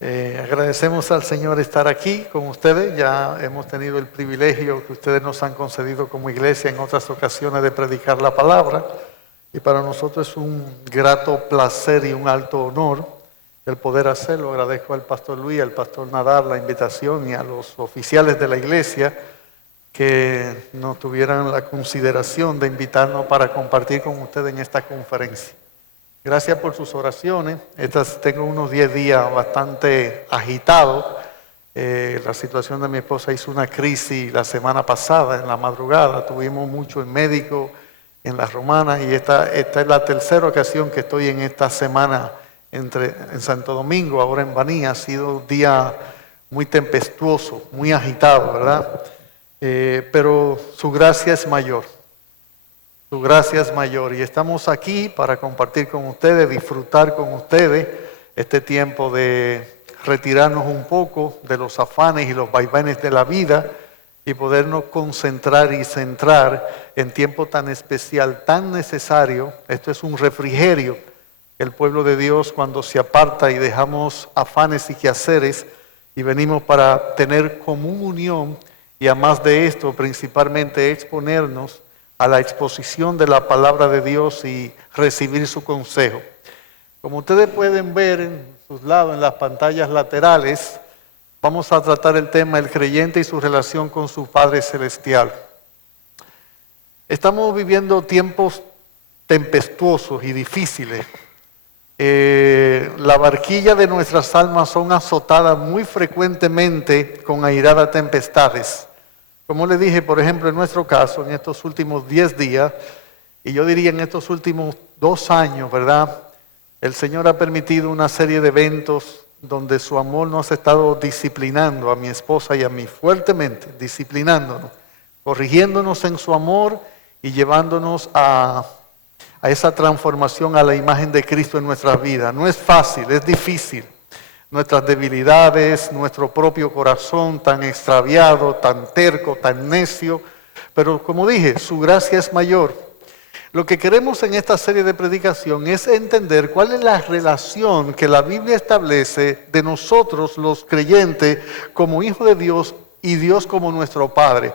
Agradecemos al Señor estar aquí con ustedes. Ya hemos tenido el privilegio que ustedes nos han concedido como iglesia en otras ocasiones de predicar la palabra. Y para nosotros es un grato placer y un alto honor el poder hacerlo. Agradezco al pastor Luis, al pastor Nadar la invitación y a los oficiales de la iglesia que nos tuvieran la consideración de invitarnos para compartir con ustedes en esta conferencia. Gracias por sus oraciones. Tengo unos 10 días bastante agitados. La situación de mi esposa hizo una crisis la semana pasada, en la madrugada. Tuvimos mucho en médico, en la Romana, y esta es la tercera ocasión que estoy en esta semana en Santo Domingo, ahora en Baní. Ha sido un día muy tempestuoso, muy agitado, ¿verdad? Pero su gracia es mayor. Su gracia es mayor y estamos aquí para compartir con ustedes, disfrutar con ustedes este tiempo de retirarnos un poco de los afanes y los vaivenes de la vida y podernos concentrar y centrar en tiempo tan especial, tan necesario. Esto es un refrigerio. El pueblo de Dios, cuando se aparta y dejamos afanes y quehaceres y venimos para tener común unión y además de esto principalmente exponernos a la exposición de la palabra de Dios y recibir su consejo. Como ustedes pueden ver en sus lados, en las pantallas laterales, vamos a tratar el tema del creyente y su relación con su Padre Celestial. Estamos viviendo tiempos tempestuosos y difíciles. La barquilla de nuestras almas son azotadas muy frecuentemente con airadas tempestades. Como le dije, por ejemplo, en nuestro caso, en estos últimos 10 días, y yo diría en estos últimos 2 años, ¿verdad? El Señor ha permitido una serie de eventos donde su amor nos ha estado disciplinando a mi esposa y a mí fuertemente, disciplinándonos, corrigiéndonos en su amor y llevándonos a esa transformación a la imagen de Cristo en nuestras vidas. No es fácil, es difícil. Nuestras debilidades, nuestro propio corazón tan extraviado, tan terco, tan necio. Pero como dije, su gracia es mayor. Lo que queremos en esta serie de predicación es entender cuál es la relación que la Biblia establece de nosotros los creyentes como hijos de Dios y Dios como nuestro Padre.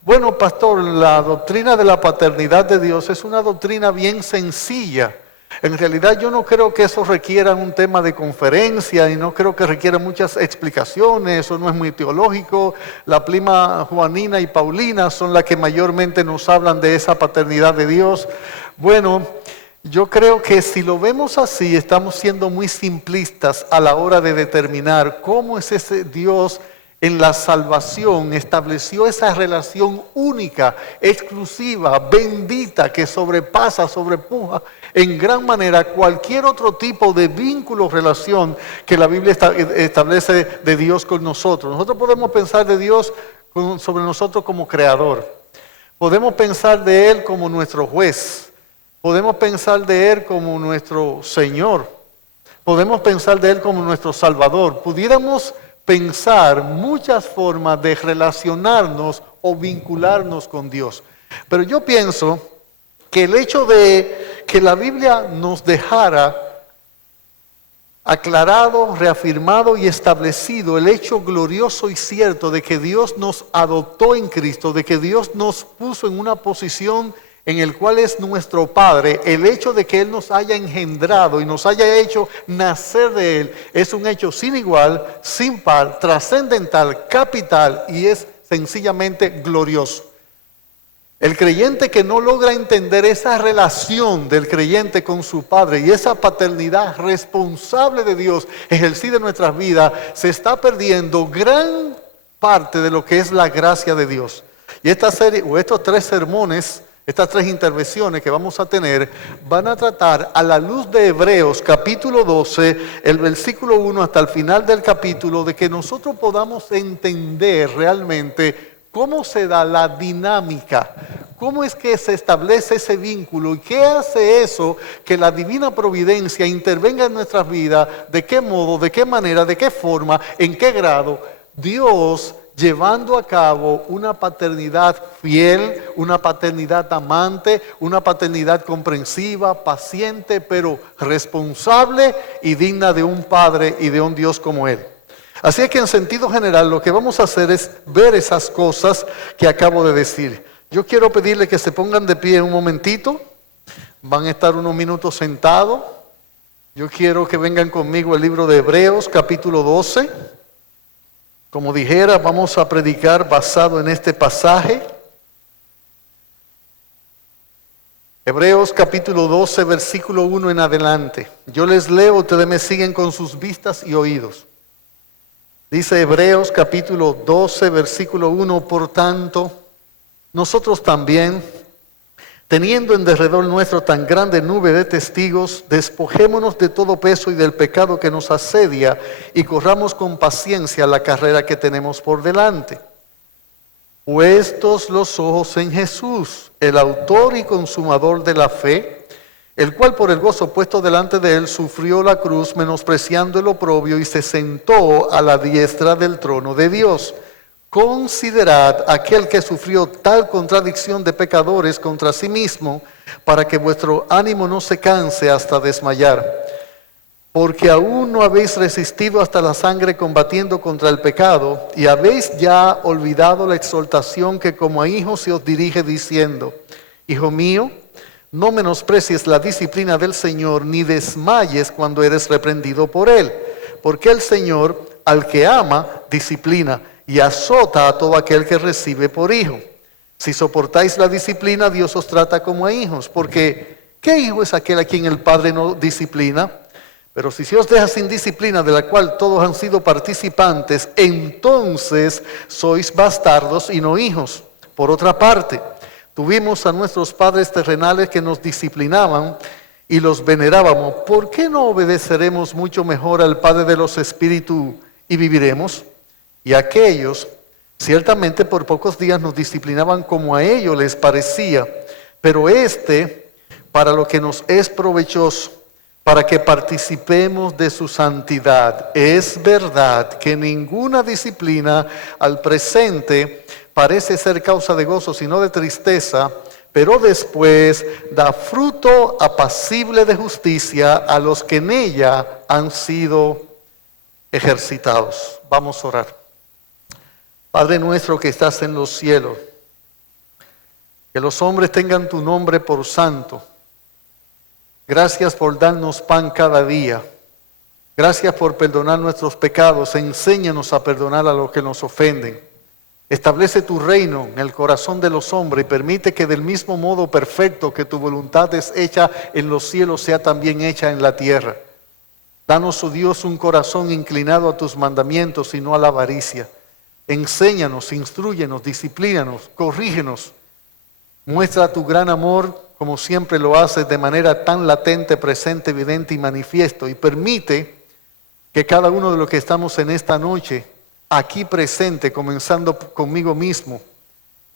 Bueno, pastor, la doctrina de la paternidad de Dios es una doctrina bien sencilla. En realidad yo no creo que eso requiera un tema de conferencia y no creo que requiera muchas explicaciones, eso no es muy teológico. La prima Juanina y Paulina son las que mayormente nos hablan de esa paternidad de Dios. Bueno, yo creo que si lo vemos así, estamos siendo muy simplistas a la hora de determinar cómo es ese Dios en la salvación estableció esa relación única, exclusiva, bendita, que sobrepuja en gran manera cualquier otro tipo de vínculo o relación que la Biblia establece de Dios con nosotros. Nosotros podemos pensar de Dios sobre nosotros como creador. Podemos pensar de Él como nuestro juez. Podemos pensar de Él como nuestro Señor. Podemos pensar de Él como nuestro Salvador. Pudiéramos pensar muchas formas de relacionarnos o vincularnos con Dios. Pero yo pienso que el hecho de que la Biblia nos dejara aclarado, reafirmado y establecido el hecho glorioso y cierto de que Dios nos adoptó en Cristo, de que Dios nos puso en una posición en el cual es nuestro Padre, el hecho de que Él nos haya engendrado y nos haya hecho nacer de Él, es un hecho sin igual, sin par, trascendental, capital y es sencillamente glorioso. El creyente que no logra entender esa relación del creyente con su Padre y esa paternidad responsable de Dios ejercida en nuestras vidas, se está perdiendo gran parte de lo que es la gracia de Dios. Y esta serie, o estos 3 sermones, estas 3 intervenciones que vamos a tener van a tratar a la luz de Hebreos capítulo 12, el versículo 1 hasta el final del capítulo, de que nosotros podamos entender realmente cómo se da la dinámica, cómo es que se establece ese vínculo y qué hace eso que la divina providencia intervenga en nuestras vidas, de qué modo, de qué manera, de qué forma, en qué grado Dios llevando a cabo una paternidad fiel, una paternidad amante, una paternidad comprensiva, paciente, pero responsable y digna de un Padre y de un Dios como Él. Así es que en sentido general lo que vamos a hacer es ver esas cosas que acabo de decir. Yo quiero pedirle que se pongan de pie un momentito. Van a estar unos minutos sentados. Yo quiero que vengan conmigo al libro de Hebreos, capítulo 12. Como dijera, vamos a predicar basado en este pasaje. Hebreos, capítulo 12, versículo 1 en adelante. Yo les leo, ustedes me siguen con sus vistas y oídos. Dice Hebreos, capítulo 12, versículo 1, por tanto, nosotros también, teniendo en derredor nuestro tan grande nube de testigos, despojémonos de todo peso y del pecado que nos asedia y corramos con paciencia la carrera que tenemos por delante. Puestos los ojos en Jesús, el autor y consumador de la fe, el cual por el gozo puesto delante de él sufrió la cruz, menospreciando el oprobio, y se sentó a la diestra del trono de Dios. Considerad aquel que sufrió tal contradicción de pecadores contra sí mismo, para que vuestro ánimo no se canse hasta desmayar. Porque aún no habéis resistido hasta la sangre combatiendo contra el pecado, y habéis ya olvidado la exhortación que como a hijos se os dirige diciendo: Hijo mío, no menosprecies la disciplina del Señor, ni desmayes cuando eres reprendido por Él. Porque el Señor, al que ama, disciplina y azota a todo aquel que recibe por hijo. Si soportáis la disciplina, Dios os trata como a hijos. Porque, ¿qué hijo es aquel a quien el Padre no disciplina? Pero si se os deja sin disciplina, de la cual todos han sido participantes, entonces sois bastardos y no hijos. Por otra parte, tuvimos a nuestros padres terrenales que nos disciplinaban y los venerábamos. ¿Por qué no obedeceremos mucho mejor al Padre de los Espíritus y viviremos? Y aquellos, ciertamente por pocos días nos disciplinaban como a ellos les parecía, pero para lo que nos es provechoso, para que participemos de su santidad. Es verdad que ninguna disciplina al presente parece ser causa de gozo, sino de tristeza, pero después da fruto apacible de justicia a los que en ella han sido ejercitados. Vamos a orar. Padre nuestro que estás en los cielos, que los hombres tengan tu nombre por santo. Gracias por darnos pan cada día. Gracias por perdonar nuestros pecados. Enséñanos a perdonar a los que nos ofenden. Establece tu reino en el corazón de los hombres y permite que del mismo modo perfecto que tu voluntad es hecha en los cielos sea también hecha en la tierra. Danos, oh Dios, un corazón inclinado a tus mandamientos y no a la avaricia. Enséñanos, instrúyenos, disciplínanos, corrígenos. Muestra tu gran amor como siempre lo haces de manera tan latente, presente, evidente y manifiesto. Y permite que cada uno de los que estamos en esta noche, aquí presente, comenzando conmigo mismo,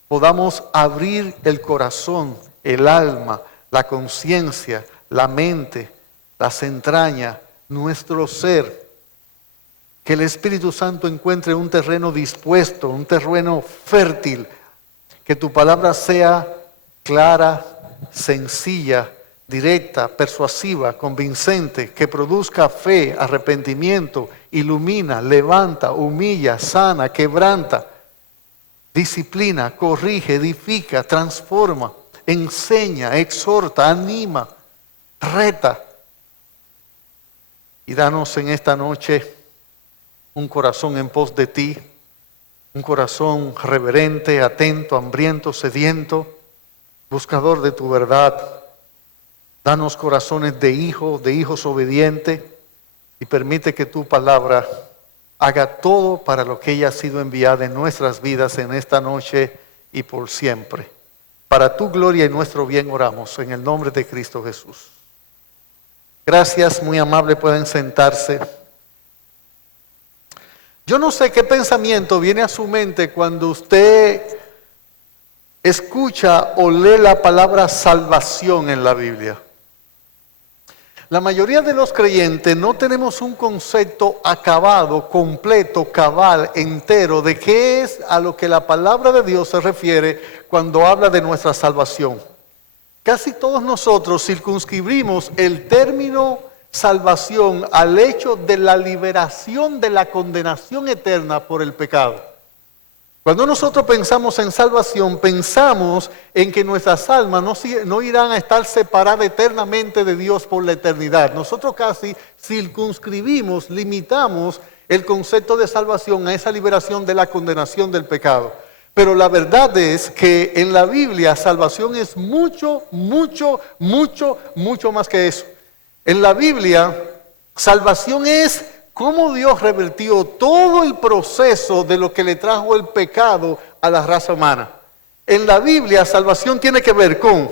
podamos abrir el corazón, el alma, la conciencia, la mente, las entrañas, nuestro ser. Que el Espíritu Santo encuentre un terreno dispuesto, un terreno fértil. Que tu palabra sea clara, sencilla, directa, persuasiva, convincente, que produzca fe, arrepentimiento, ilumina, levanta, humilla, sana, quebranta, disciplina, corrige, edifica, transforma, enseña, exhorta, anima, reta. Y danos en esta noche un corazón en pos de ti, un corazón reverente, atento, hambriento, sediento, buscador de tu verdad. Danos corazones de hijos obedientes, y permite que tu palabra haga todo para lo que ella ha sido enviada en nuestras vidas en esta noche y por siempre. Para tu gloria y nuestro bien oramos en el nombre de Cristo Jesús. Gracias, muy amable, pueden sentarse. Yo no sé qué pensamiento viene a su mente cuando usted escucha o lee la palabra salvación en la Biblia. La mayoría de los creyentes no tenemos un concepto acabado, completo, cabal, entero de qué es a lo que la palabra de Dios se refiere cuando habla de nuestra salvación. Casi todos nosotros circunscribimos el término salvación al hecho de la liberación de la condenación eterna por el pecado. Cuando nosotros pensamos en salvación, pensamos en que nuestras almas no irán a estar separadas eternamente de Dios por la eternidad. Nosotros casi circunscribimos, limitamos el concepto de salvación a esa liberación de la condenación del pecado. Pero la verdad es que en la Biblia salvación es mucho, mucho, mucho, mucho más que eso. En la Biblia, salvación es cómo Dios revirtió todo el proceso de lo que le trajo el pecado a la raza humana. En la Biblia, salvación tiene que ver con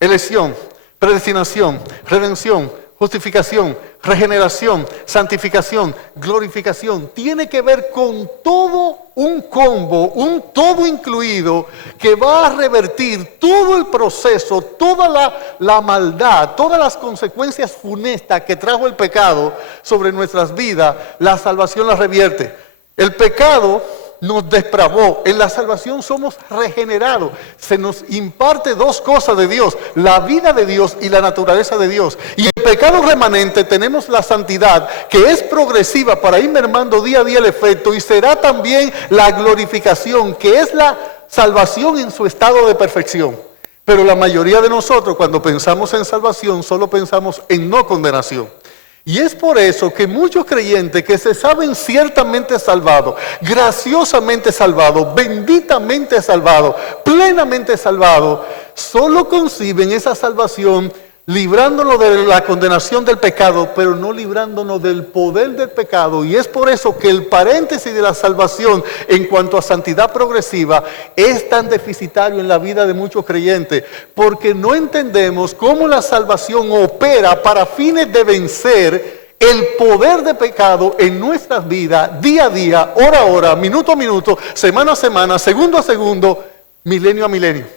elección, predestinación, redención, justificación, regeneración, santificación, glorificación. Tiene que ver con todo un combo, un todo incluido que va a revertir todo el proceso, toda la maldad, todas las consecuencias funestas que trajo el pecado sobre nuestras vidas. La salvación la revierte. El pecado nos depravó. En la salvación somos regenerados. Se nos imparte dos cosas de Dios: la vida de Dios y la naturaleza de Dios. Y el pecado remanente tenemos la santidad, que es progresiva para ir mermando día a día el efecto, y será también la glorificación, que es la salvación en su estado de perfección. Pero la mayoría de nosotros, cuando pensamos en salvación, solo pensamos en no condenación. Y es por eso que muchos creyentes que se saben ciertamente salvados, graciosamente salvados, benditamente salvados, plenamente salvados, solo conciben esa salvación librándonos de la condenación del pecado, pero no librándonos del poder del pecado. Y es por eso que el paréntesis de la salvación en cuanto a santidad progresiva es tan deficitario en la vida de muchos creyentes, porque no entendemos cómo la salvación opera para fines de vencer el poder de pecado en nuestras vidas, día a día, hora a hora, minuto a minuto, semana a semana, segundo a segundo, milenio a milenio.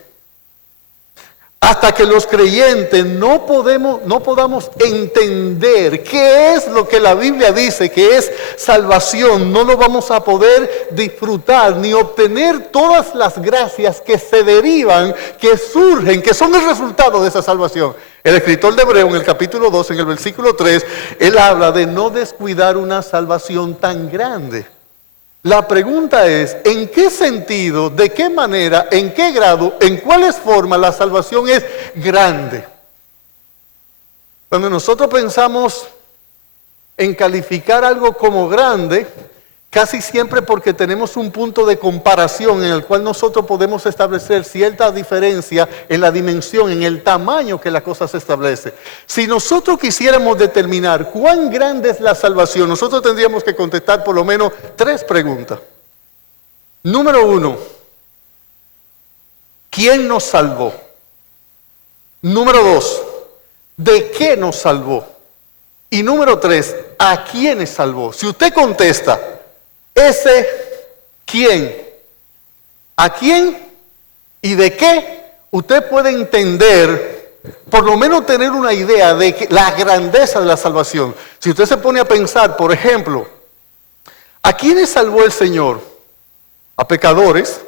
Hasta que los creyentes no podamos entender qué es lo que la Biblia dice que es salvación, no lo vamos a poder disfrutar ni obtener todas las gracias que se derivan, que surgen, que son el resultado de esa salvación. El escritor de Hebreo en el capítulo 2, en el versículo 3, él habla de no descuidar una salvación tan grande. La pregunta es, ¿en qué sentido, de qué manera, en qué grado, en cuáles formas la salvación es grande? Cuando nosotros pensamos en calificar algo como grande, casi siempre porque tenemos un punto de comparación en el cual nosotros podemos establecer cierta diferencia en la dimensión, en el tamaño que la cosa se establece. Si nosotros quisiéramos determinar cuán grande es la salvación, nosotros tendríamos que contestar por lo menos 3 preguntas. Número 1, ¿quién nos salvó? Número 2, ¿de qué nos salvó? Y número 3, ¿a quiénes salvó? Si usted contesta ese quién, a quién y de qué, usted puede entender, por lo menos tener una idea de la grandeza de la salvación. Si usted se pone a pensar, por ejemplo, ¿a quiénes salvó el Señor? A pecadores.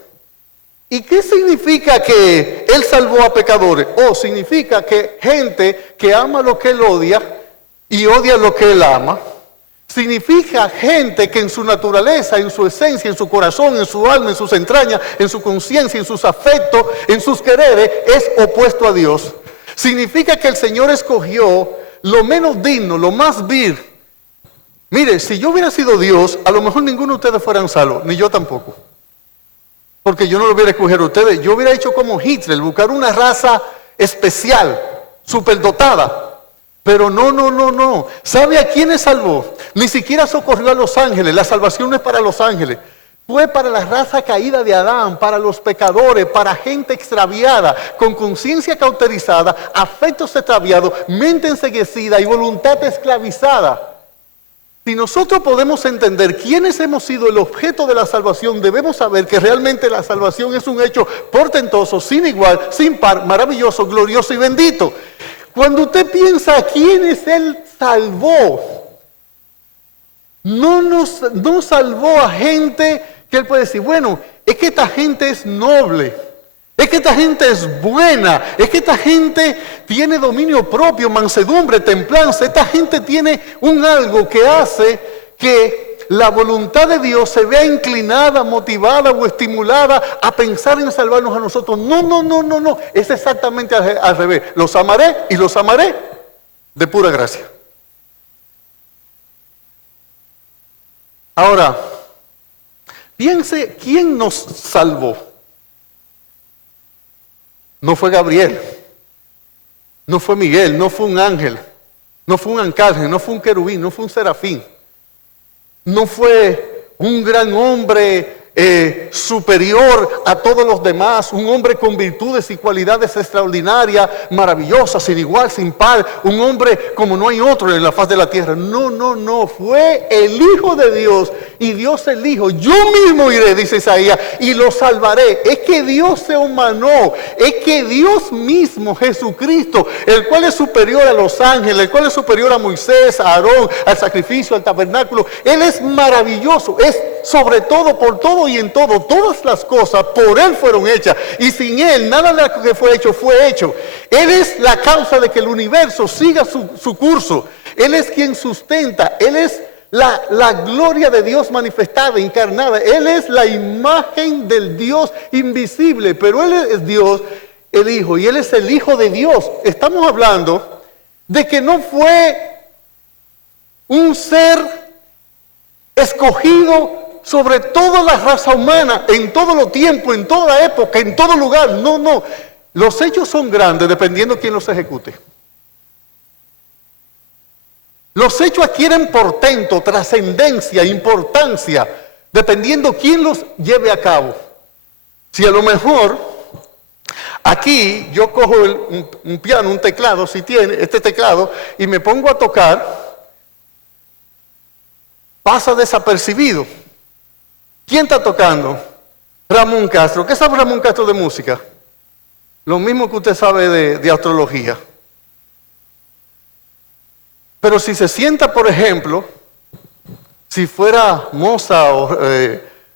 ¿Y qué significa que Él salvó a pecadores? Significa que gente que ama lo que Él odia y odia lo que Él ama. Significa gente que en su naturaleza, en su esencia, en su corazón, en su alma, en sus entrañas, en su conciencia, en sus afectos, en sus quereres, es opuesto a Dios. Significa que el Señor escogió lo menos digno, lo más vil. Mire, si yo hubiera sido Dios, a lo mejor ninguno de ustedes fueran salvos, ni yo tampoco. Porque yo no lo hubiera escogido a ustedes. Yo hubiera hecho como Hitler, buscar una raza especial, superdotada. Pero no. ¿Sabe a quiénes salvó? Ni siquiera socorrió a los ángeles. La salvación no es para los ángeles. Fue para la raza caída de Adán, para los pecadores, para gente extraviada, con conciencia cauterizada, afectos extraviados, mente enceguecida y voluntad esclavizada. Si nosotros podemos entender quiénes hemos sido el objeto de la salvación, debemos saber que realmente la salvación es un hecho portentoso, sin igual, sin par, maravilloso, glorioso y bendito. Cuando usted piensa a quiénes Él salvó, no salvó a gente que Él puede decir, bueno, es que esta gente es noble, es que esta gente es buena, es que esta gente tiene dominio propio, mansedumbre, templanza, esta gente tiene un algo que hace que la voluntad de Dios se vea inclinada, motivada o estimulada a pensar en salvarnos a nosotros. No, es exactamente al revés. Los amaré y los amaré de pura gracia. Ahora, piense, ¿quién nos salvó? No fue Gabriel, no fue Miguel, no fue un ángel, no fue un arcángel, no fue un querubín, no fue un serafín, no fue un gran hombre superior a todos los demás, un hombre con virtudes y cualidades extraordinarias, maravillosas, sin igual, sin par, un hombre como no hay otro en la faz de la tierra. No, fue el Hijo de Dios, y Dios el Hijo. Yo mismo iré, dice Isaías, y lo salvaré. Es que Dios se humanó, es que Dios mismo, Jesucristo, el cual es superior a los ángeles, el cual es superior a Moisés, a Aarón, al sacrificio, al tabernáculo. Él es maravilloso, es sobre todo, por todo y en todo. Todas las cosas por Él fueron hechas, y sin Él nada de lo que fue hecho. Él es la causa de que el universo siga su curso. Él es quien sustenta. Él es la gloria de Dios manifestada, encarnada. Él es la imagen del Dios invisible, pero Él es Dios, el Hijo, y Él es el Hijo de Dios. Estamos hablando de que no fue un ser escogido sobre toda la raza humana, en todo lo tiempo, en toda época, en todo lugar. No. Los hechos son grandes dependiendo de quién los ejecute. Los hechos adquieren portento, trascendencia, importancia, dependiendo quién los lleve a cabo. Si a lo mejor aquí yo cojo un piano, un teclado, si tiene este teclado, y me pongo a tocar, pasa desapercibido. ¿Quién está tocando? Ramón Castro. ¿Qué sabe Ramón Castro de música? Lo mismo que usted sabe de astrología. Pero si se sienta, por ejemplo, si fuera Mozart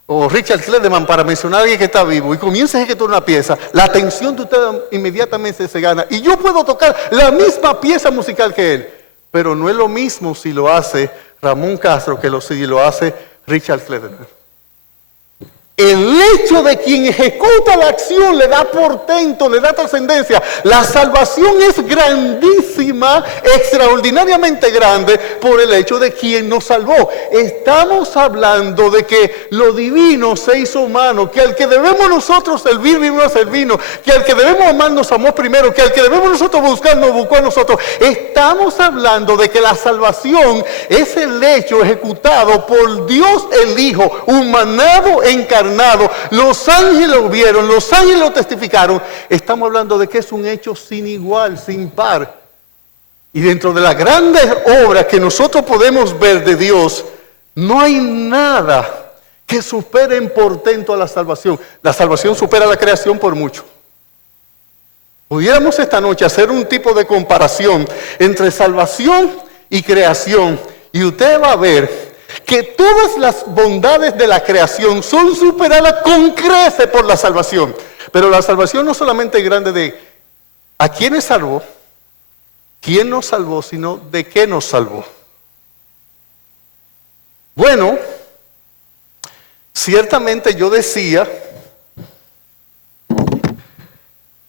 o Richard Clayderman, para mencionar a alguien que está vivo, y comienza a ejecutar una pieza, la atención de usted inmediatamente se gana. Y yo puedo tocar la misma pieza musical que él, pero no es lo mismo si lo hace Ramón Castro que si lo hace Richard Clayderman. El hecho de quien ejecuta la acción le da portento, le da trascendencia. La salvación es grandísima, extraordinariamente grande, por el hecho de quien nos salvó. Estamos hablando de que lo divino se hizo humano, que al que debemos nosotros servir, vino a servirnos, que al que debemos amar nos amó primero, que al que debemos nosotros buscar nos buscó a nosotros. Estamos hablando de que la salvación es el hecho ejecutado por Dios el Hijo, humanado, encarnado. Los ángeles lo vieron, los ángeles lo testificaron. Estamos hablando de que es un hecho sin igual, sin par. Y dentro de las grandes obras que nosotros podemos ver de Dios, no hay nada que supere en portento a la salvación. La salvación supera a la creación por mucho. Pudiéramos esta noche hacer un tipo de comparación entre salvación y creación, y usted va a ver que todas las bondades de la creación son superadas con creces por la salvación. Pero la salvación no solamente es grande de a quién salvó, quién nos salvó, sino de qué nos salvó. Bueno, ciertamente yo decía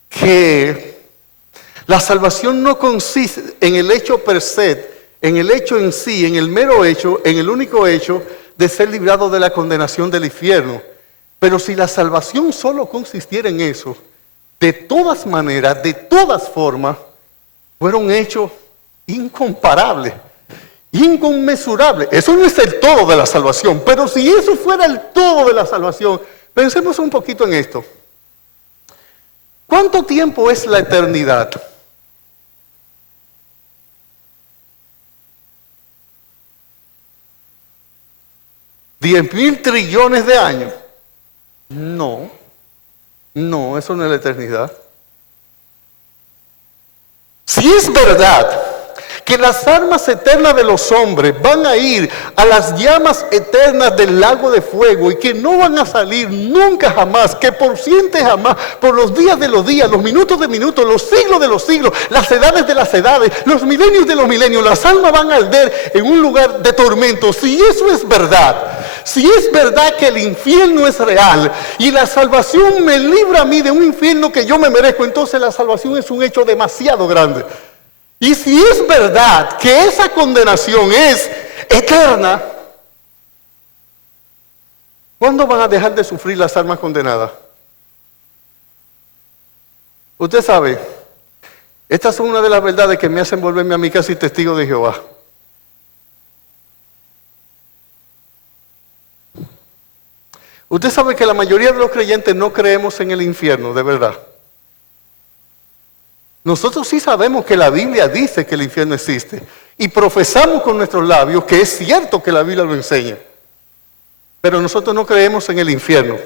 que la salvación no consiste en el hecho per se, en el hecho en sí, en el mero hecho, en el único hecho de ser librado de la condenación del infierno. Pero si la salvación solo consistiera en eso, de todas maneras, de todas formas, fueron hechos incomparables, inconmensurables. Eso no es el todo de la salvación, pero si eso fuera el todo de la salvación, pensemos un poquito en esto. ¿Cuánto tiempo es la eternidad? ¿10,000 trillones de años? No, eso no es la eternidad. Si es verdad que las almas eternas de los hombres van a ir a las llamas eternas del lago de fuego y que no van a salir nunca jamás, que por siempre jamás, por los días de los días, los minutos de minutos, los siglos de los siglos, las edades de las edades, los milenios de los milenios, las almas van a arder en un lugar de tormento. Si eso es verdad, si es verdad que el infierno es real y la salvación me libra a mí de un infierno que yo me merezco, entonces la salvación es un hecho demasiado grande. Y si es verdad que esa condenación es eterna, ¿cuándo van a dejar de sufrir las almas condenadas? Usted sabe, estas son una de las verdades que me hacen volverme a mí casi testigo de Jehová. Usted sabe que la mayoría de los creyentes no creemos en el infierno, de verdad. Nosotros sí sabemos que la Biblia dice que el infierno existe y profesamos con nuestros labios que es cierto que la Biblia lo enseña. Pero nosotros no creemos en el infierno.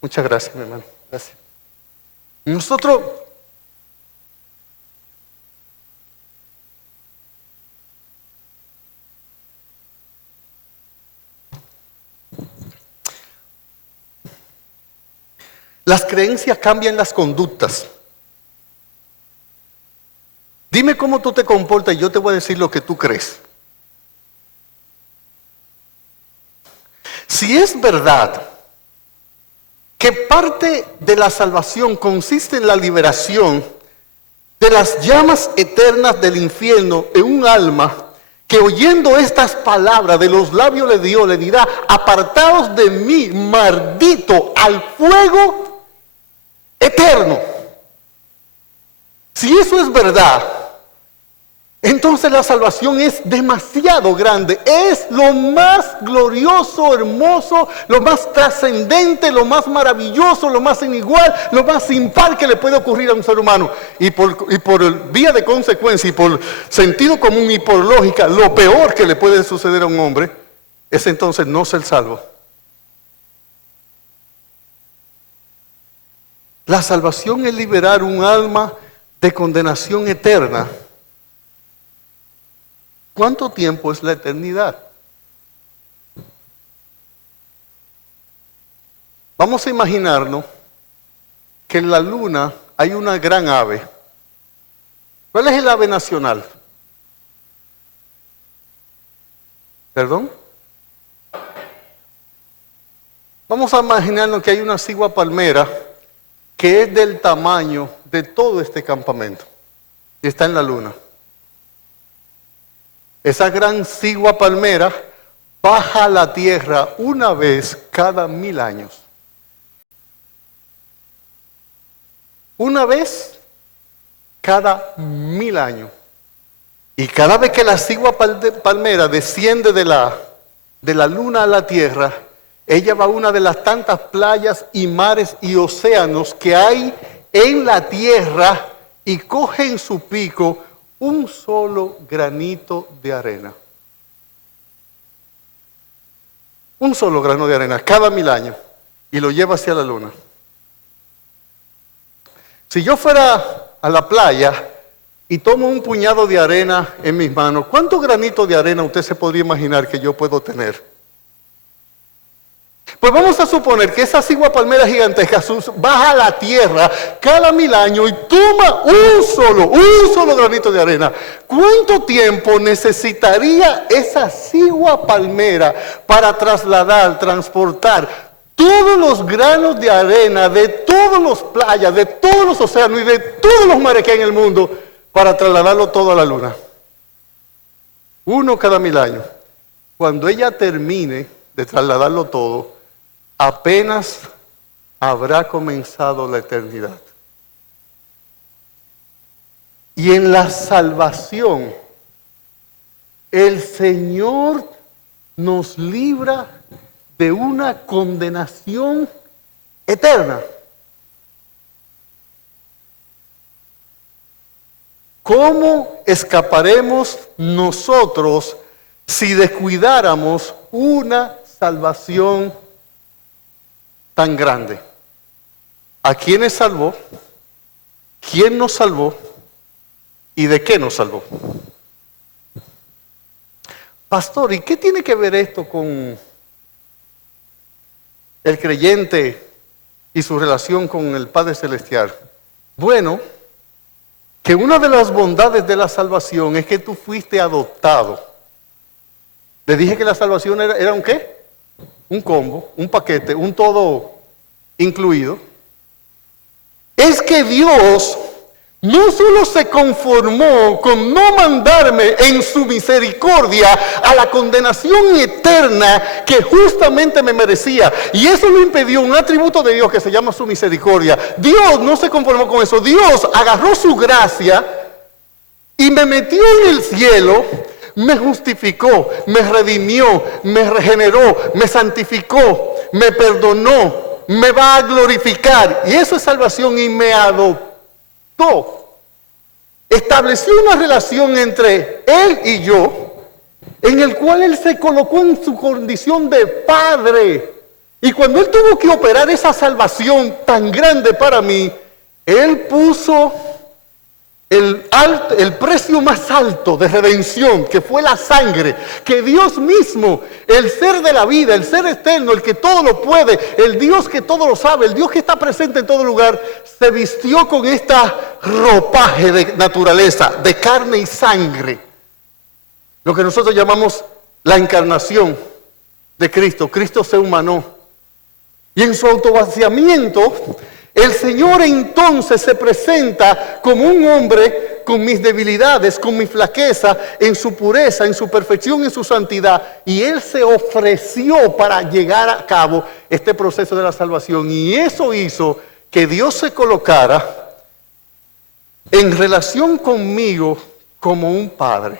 Muchas gracias, mi hermano. Gracias. Nosotros las creencias cambian las conductas. Dime cómo tú te comportas y yo te voy a decir lo que tú crees. Si es verdad que parte de la salvación consiste en la liberación de las llamas eternas del infierno en un alma que oyendo estas palabras de los labios de Dios le dirá: apartaos de mí, maldito, al fuego eterno. Si eso es verdad, entonces la salvación es demasiado grande, es lo más glorioso, hermoso, lo más trascendente, lo más maravilloso, lo más inigual, lo más impar que le puede ocurrir a un ser humano. Y por vía de consecuencia y por sentido común y por lógica, lo peor que le puede suceder a un hombre es entonces no ser salvo. La salvación es liberar un alma de condenación eterna. ¿Cuánto tiempo es la eternidad? Vamos a imaginarnos que en la luna hay una gran ave. ¿Cuál es el ave nacional? ¿Perdón? Vamos a imaginarnos que hay una cigua palmera que es del tamaño de todo este campamento y está en la luna. Esa gran cigua palmera baja a la tierra una vez cada 1000 años. Una vez cada 1000 años. Y cada vez que la cigua palmera desciende de la luna a la tierra, ella va a una de las tantas playas y mares y océanos que hay en la tierra y coge en su pico un solo granito de arena. Un solo grano de arena, cada 1000 años, y lo lleva hacia la luna. Si yo fuera a la playa y tomo un puñado de arena en mis manos, ¿cuántos granitos de arena usted se podría imaginar que yo puedo tener? Pues vamos a suponer que esa cigua palmera gigantesca baja a la tierra cada 1000 años y toma un solo granito de arena. ¿Cuánto tiempo necesitaría esa cigua palmera para transportar todos los granos de arena de todas las playas, de todos los océanos y de todos los mares que hay en el mundo para trasladarlo todo a la luna? Uno cada 1000 años. Cuando ella termine de trasladarlo todo, apenas habrá comenzado la eternidad. Y en la salvación, el Señor nos libra de una condenación eterna. ¿Cómo escaparemos nosotros si descuidáramos una salvación tan grande? ¿A quiénes salvó? ¿Quién nos salvó? ¿Y de qué nos salvó? Pastor, ¿y qué tiene que ver esto con el creyente y su relación con el Padre Celestial? Bueno, que una de las bondades de la salvación es que tú fuiste adoptado. Le dije que la salvación era un ¿qué? Un combo, un paquete, un todo incluido. Es que Dios no solo se conformó con no mandarme en su misericordia a la condenación eterna que justamente me merecía. Y eso lo impidió un atributo de Dios que se llama su misericordia. Dios no se conformó con eso. Dios agarró su gracia y me metió en el cielo, me justificó, me redimió, me regeneró, me santificó, me perdonó, me va a glorificar. Y eso es salvación y me adoptó. Estableció una relación entre Él y yo, en el cual Él se colocó en su condición de Padre. Y cuando Él tuvo que operar esa salvación tan grande para mí, Él puso el precio más alto de redención, que fue la sangre, que Dios mismo, el ser de la vida, el ser eterno, el que todo lo puede, el Dios que todo lo sabe, el Dios que está presente en todo lugar, se vistió con esta ropaje de naturaleza, de carne y sangre. Lo que nosotros llamamos la encarnación de Cristo. Cristo se humanó. Y en su autovaciamiento, el Señor entonces se presenta como un hombre con mis debilidades, con mi flaqueza, en su pureza, en su perfección, en su santidad. Y Él se ofreció para llegar a cabo este proceso de la salvación. Y eso hizo que Dios se colocara en relación conmigo como un padre.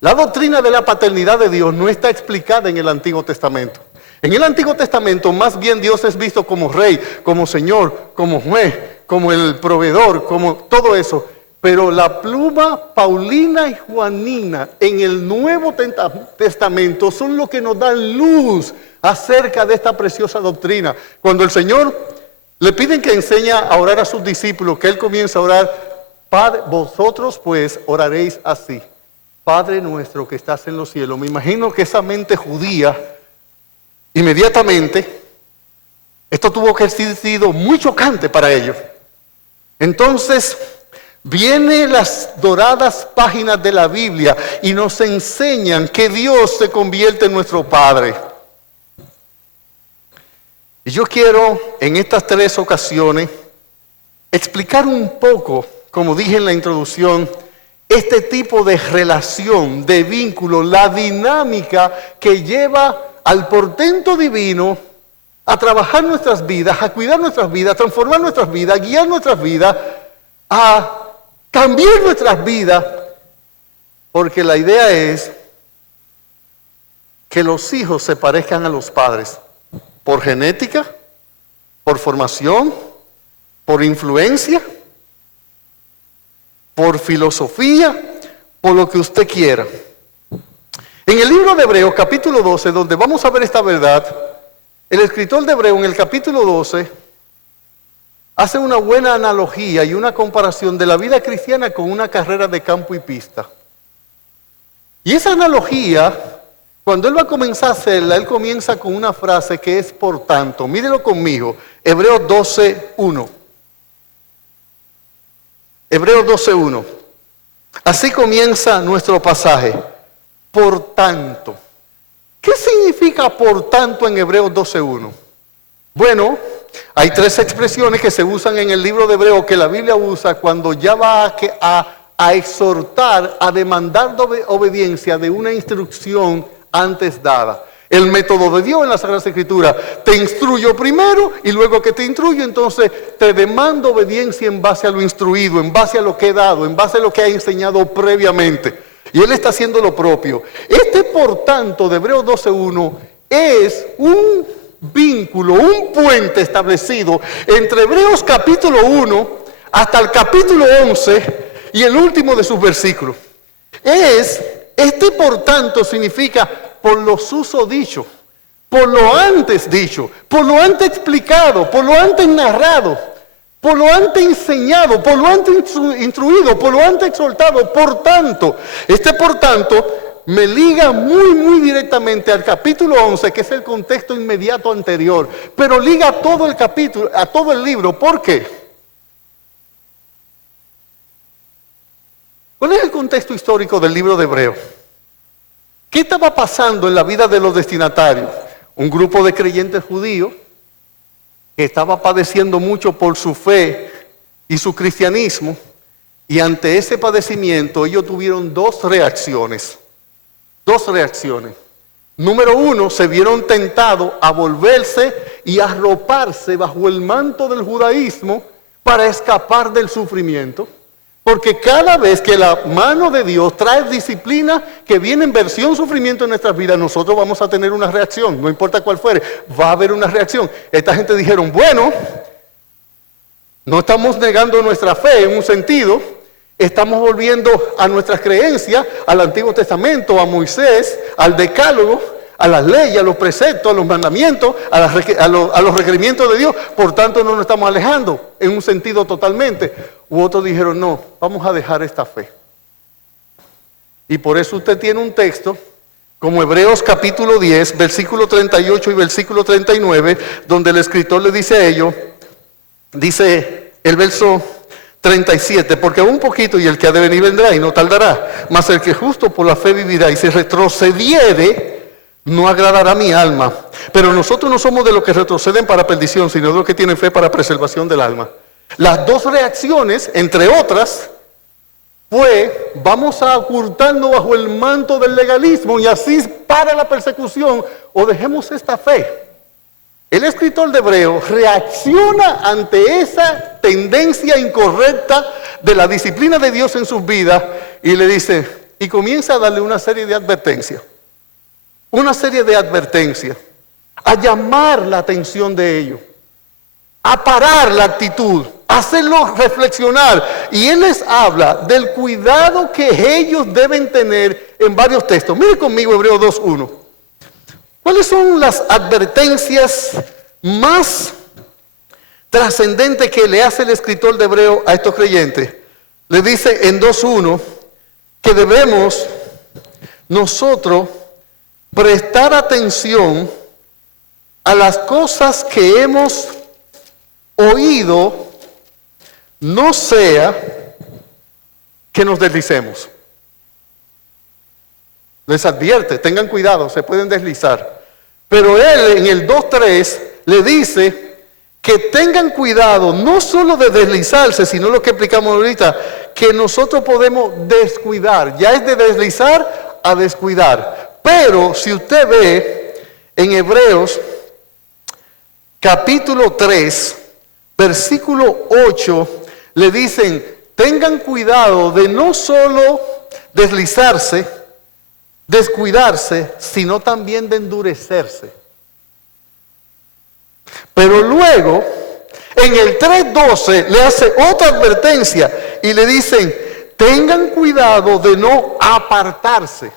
La doctrina de la paternidad de Dios no está explicada en el Antiguo Testamento. En el Antiguo Testamento más bien Dios es visto como rey, como señor, como juez, como el proveedor, como todo eso. Pero la pluma paulina y juanina en el Nuevo Testamento son lo que nos dan luz acerca de esta preciosa doctrina. Cuando el Señor le piden que enseñe a orar a sus discípulos, que Él comienza a orar, Padre, vosotros pues oraréis así. Padre nuestro que estás en los cielos. Me imagino que esa mente judía, inmediatamente, esto tuvo que haber sido muy chocante para ellos. Entonces, vienen las doradas páginas de la Biblia y nos enseñan que Dios se convierte en nuestro Padre. Y yo quiero, en estas 3 ocasiones, explicar un poco, como dije en la introducción, este tipo de relación, de vínculo, la dinámica que lleva al portento divino a trabajar nuestras vidas, a cuidar nuestras vidas, a transformar nuestras vidas, a guiar nuestras vidas, a cambiar nuestras vidas, porque la idea es que los hijos se parezcan a los padres, por genética, por formación, por influencia, por filosofía, por lo que usted quiera. En el libro de Hebreos, capítulo 12, donde vamos a ver esta verdad, el escritor de Hebreos en el capítulo 12 hace una buena analogía y una comparación de la vida cristiana con una carrera de campo y pista. Y esa analogía, cuando él va a comenzar a hacerla, él comienza con una frase que es por tanto. Mírelo conmigo, Hebreos 12:1. Hebreos 12:1. Así comienza nuestro pasaje. Por tanto. ¿Qué significa por tanto en Hebreos 12:1? Bueno, hay 3 expresiones que se usan en el libro de Hebreos que la Biblia usa cuando ya va a exhortar, a demandar obediencia de una instrucción antes dada. El método de Dios en la Sagrada Escritura: te instruyo primero y luego que te instruyo, entonces te demando obediencia en base a lo instruido, en base a lo que he dado, en base a lo que he enseñado previamente. Y Él está haciendo lo propio. Este, por tanto, de Hebreos 12:1 es un vínculo, un puente establecido entre Hebreos capítulo 1 hasta el capítulo 11 y el último de sus versículos. Este por tanto significa por lo susodicho, por lo antes dicho, por lo antes explicado, por lo antes narrado. por lo antes enseñado, por lo antes instruido, por lo antes exhortado. Por tanto, por tanto me liga muy directamente al capítulo 11, que es el contexto inmediato anterior, pero liga a todo el capítulo, a todo el libro. ¿Por qué? ¿Cuál es el contexto histórico del libro de Hebreo? ¿Qué estaba pasando en la vida de los destinatarios? Un grupo de creyentes judíos que estaba padeciendo mucho por su fe y su cristianismo, y ante ese padecimiento ellos tuvieron dos reacciones. Número uno, se vieron tentados a volverse y arroparse bajo el manto del judaísmo para escapar del sufrimiento. Porque cada vez que la mano de Dios trae disciplina que viene en versión sufrimiento en nuestras vidas, nosotros vamos a tener una reacción, no importa cuál fuere, va a haber una reacción. Esta gente dijeron, bueno, no estamos negando nuestra fe en un sentido, estamos volviendo a nuestras creencias, al Antiguo Testamento, a Moisés, al Decálogo, a las leyes, a los preceptos, a los mandamientos, a los requerimientos de Dios. Por tanto, no nos estamos alejando en un sentido totalmente. U otros dijeron, no, vamos a dejar esta fe. Y por eso usted tiene un texto como Hebreos capítulo 10, versículo 38 y versículo 39, donde el escritor le dice a ellos, dice el verso 37, porque un poquito y el que ha de venir vendrá y no tardará, mas el que justo por la fe vivirá, y si retrocediere, no agradará mi alma. Pero nosotros no somos de los que retroceden para perdición, sino de los que tienen fe para preservación del alma. Las dos reacciones, entre otras, fue, vamos a ocultarnos bajo el manto del legalismo y así para la persecución, o dejemos esta fe. El escritor de Hebreo reacciona ante esa tendencia incorrecta de la disciplina de Dios en sus vidas y le dice, y comienza a darle una serie de advertencias. A llamar la atención de ellos, a parar la actitud, a hacerlos reflexionar. Y él les habla del cuidado que ellos deben tener en varios textos. Mire conmigo Hebreos 2:1. ¿Cuáles son las advertencias más trascendentes que le hace el escritor de Hebreo a estos creyentes? Le dice en 2:1 que debemos nosotros prestar atención a las cosas que hemos oído, no sea que nos deslicemos. Les advierte, tengan cuidado, se pueden deslizar. Pero él en el 2:3 le dice que tengan cuidado no solo de deslizarse, sino lo que explicamos ahorita, que nosotros podemos descuidar. Ya es de deslizar a descuidar. Pero si usted ve en Hebreos capítulo 3, versículo 8, le dicen, tengan cuidado de no solo deslizarse, descuidarse, sino también de endurecerse. Pero luego, en el 3:12, le hace otra advertencia y le dicen, tengan cuidado de no apartarse.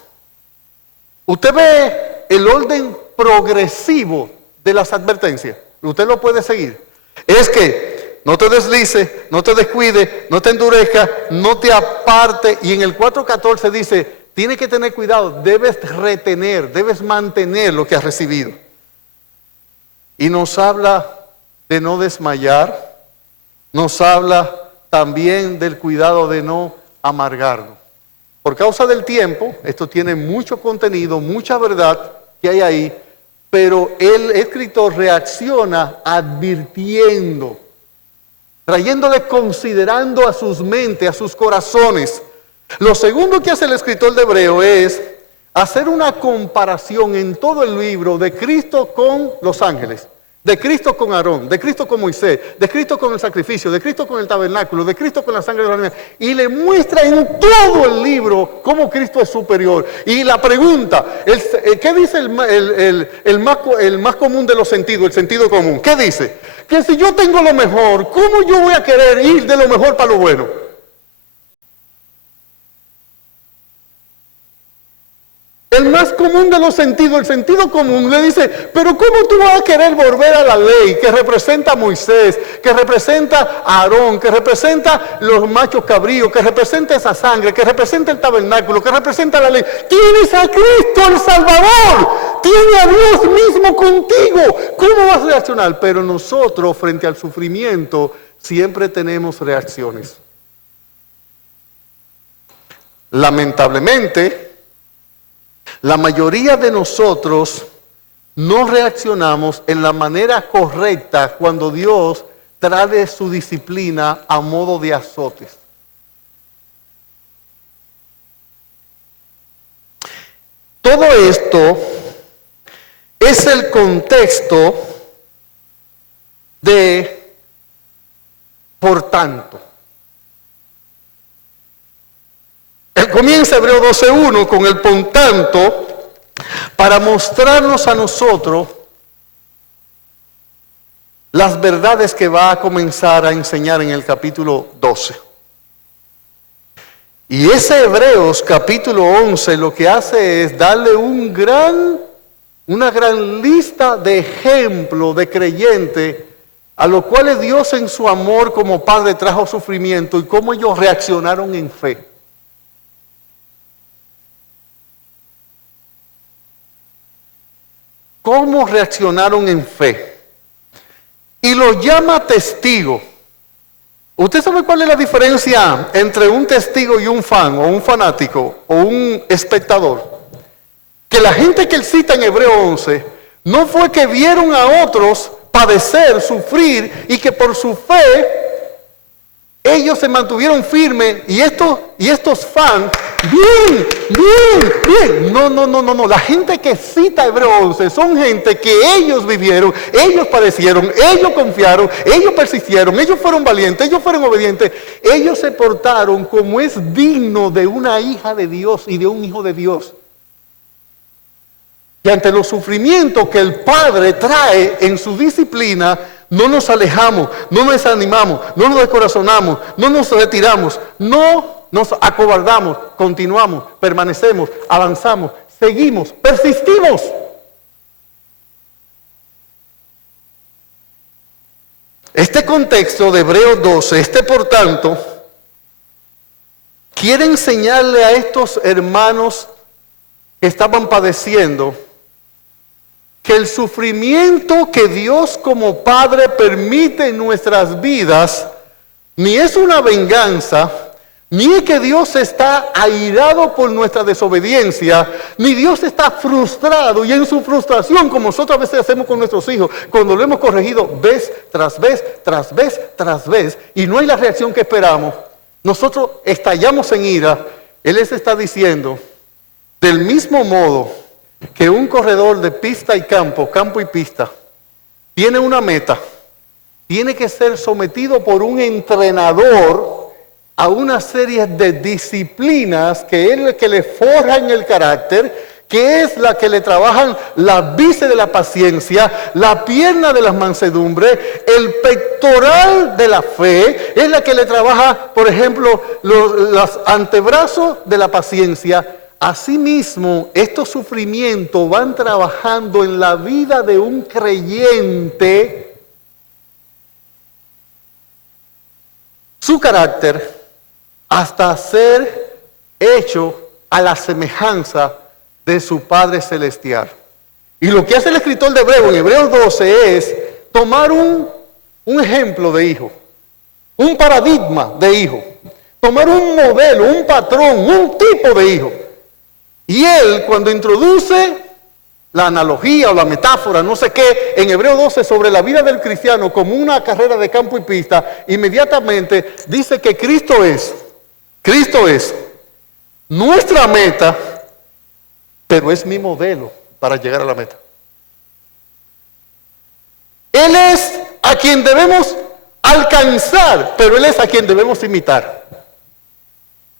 Usted ve el orden progresivo de las advertencias. Usted lo puede seguir. Es que no te deslice, no te descuide, no te endurezca, no te aparte. Y en el 4:14 dice, tienes que tener cuidado, debes retener, debes mantener lo que has recibido. Y nos habla de no desmayar, nos habla también del cuidado de no amargarnos. Por causa del tiempo, esto tiene mucho contenido, mucha verdad que hay ahí, pero el escritor reacciona advirtiendo, trayéndole, considerando a sus mentes, a sus corazones. Lo segundo que hace el escritor de Hebreo es hacer una comparación en todo el libro de Cristo con los ángeles, de Cristo con Aarón, de Cristo con Moisés, de Cristo con el sacrificio, de Cristo con el tabernáculo, de Cristo con la sangre de los animales. Y le muestra en todo el libro cómo Cristo es superior. Y la pregunta, ¿qué dice el más común de los sentidos, el sentido común? ¿Qué dice? Que si yo tengo lo mejor, ¿cómo yo voy a querer ir de lo mejor para lo bueno? El más común de los sentidos, el sentido común le dice, pero ¿cómo tú vas a querer volver a la ley que representa a Moisés, que representa a Aarón, que representa los machos cabríos, que representa esa sangre, que representa el tabernáculo, que representa la ley? Tienes a Cristo el Salvador, tiene a Dios mismo contigo. ¿Cómo vas a reaccionar? Pero nosotros frente al sufrimiento siempre tenemos reacciones. Lamentablemente, la mayoría de nosotros no reaccionamos en la manera correcta cuando Dios trae su disciplina a modo de azotes. Todo esto es el contexto de por tanto. Él comienza Hebreos 12:1 con el por tanto para mostrarnos a nosotros las verdades que va a comenzar a enseñar en el capítulo 12. Y ese Hebreos capítulo 11 lo que hace es darle una gran lista de ejemplos de creyentes a los cuales Dios en su amor como Padre trajo sufrimiento y cómo ellos reaccionaron en fe. ¿Cómo reaccionaron en fe? Y los llama testigo. ¿Usted sabe cuál es la diferencia entre un testigo y un fan, o un fanático, o un espectador? Que la gente que él cita en Hebreo 11, no fue que vieron a otros padecer, sufrir, y que por su fe ellos se mantuvieron firmes, y estos fans, bien. No. La gente que cita Hebreo 11 son gente que ellos vivieron, ellos padecieron, ellos confiaron, ellos persistieron, ellos fueron valientes, ellos fueron obedientes, ellos se portaron como es digno de una hija de Dios y de un hijo de Dios. Y ante los sufrimientos que el Padre trae en su disciplina, no nos alejamos, no nos desanimamos, no nos descorazonamos, no nos retiramos, no nos acobardamos, continuamos, permanecemos, avanzamos, seguimos, persistimos. Este contexto de Hebreos 12, por tanto, quiere enseñarle a estos hermanos que estaban padeciendo que el sufrimiento que Dios como Padre permite en nuestras vidas ni es una venganza, ni es que Dios está airado por nuestra desobediencia, ni Dios está frustrado y en su frustración, como nosotros a veces hacemos con nuestros hijos, cuando lo hemos corregido vez tras vez, y no hay la reacción que esperamos, nosotros estallamos en ira. Él les está diciendo, del mismo modo que un corredor de pista y campo y pista, tiene una meta, tiene que ser sometido por un entrenador a una serie de disciplinas que es la que le forjan el carácter, que es la que le trabajan la bíceps de la paciencia, la pierna de la mansedumbre, el pectoral de la fe, es la que le trabaja, por ejemplo, los antebrazos de la paciencia. Asimismo, estos sufrimientos van trabajando en la vida de un creyente su carácter hasta ser hecho a la semejanza de su Padre Celestial. Y lo que hace el escritor de Hebreos en Hebreos 12 es tomar un ejemplo de hijo, un paradigma de hijo, tomar un modelo, un patrón, un tipo de hijo. Y él, cuando introduce la analogía o la metáfora, no sé qué, en Hebreos 12 sobre la vida del cristiano como una carrera de campo y pista, inmediatamente dice que Cristo es nuestra meta, pero es mi modelo para llegar a la meta. Él es a quien debemos alcanzar, pero Él es a quien debemos imitar.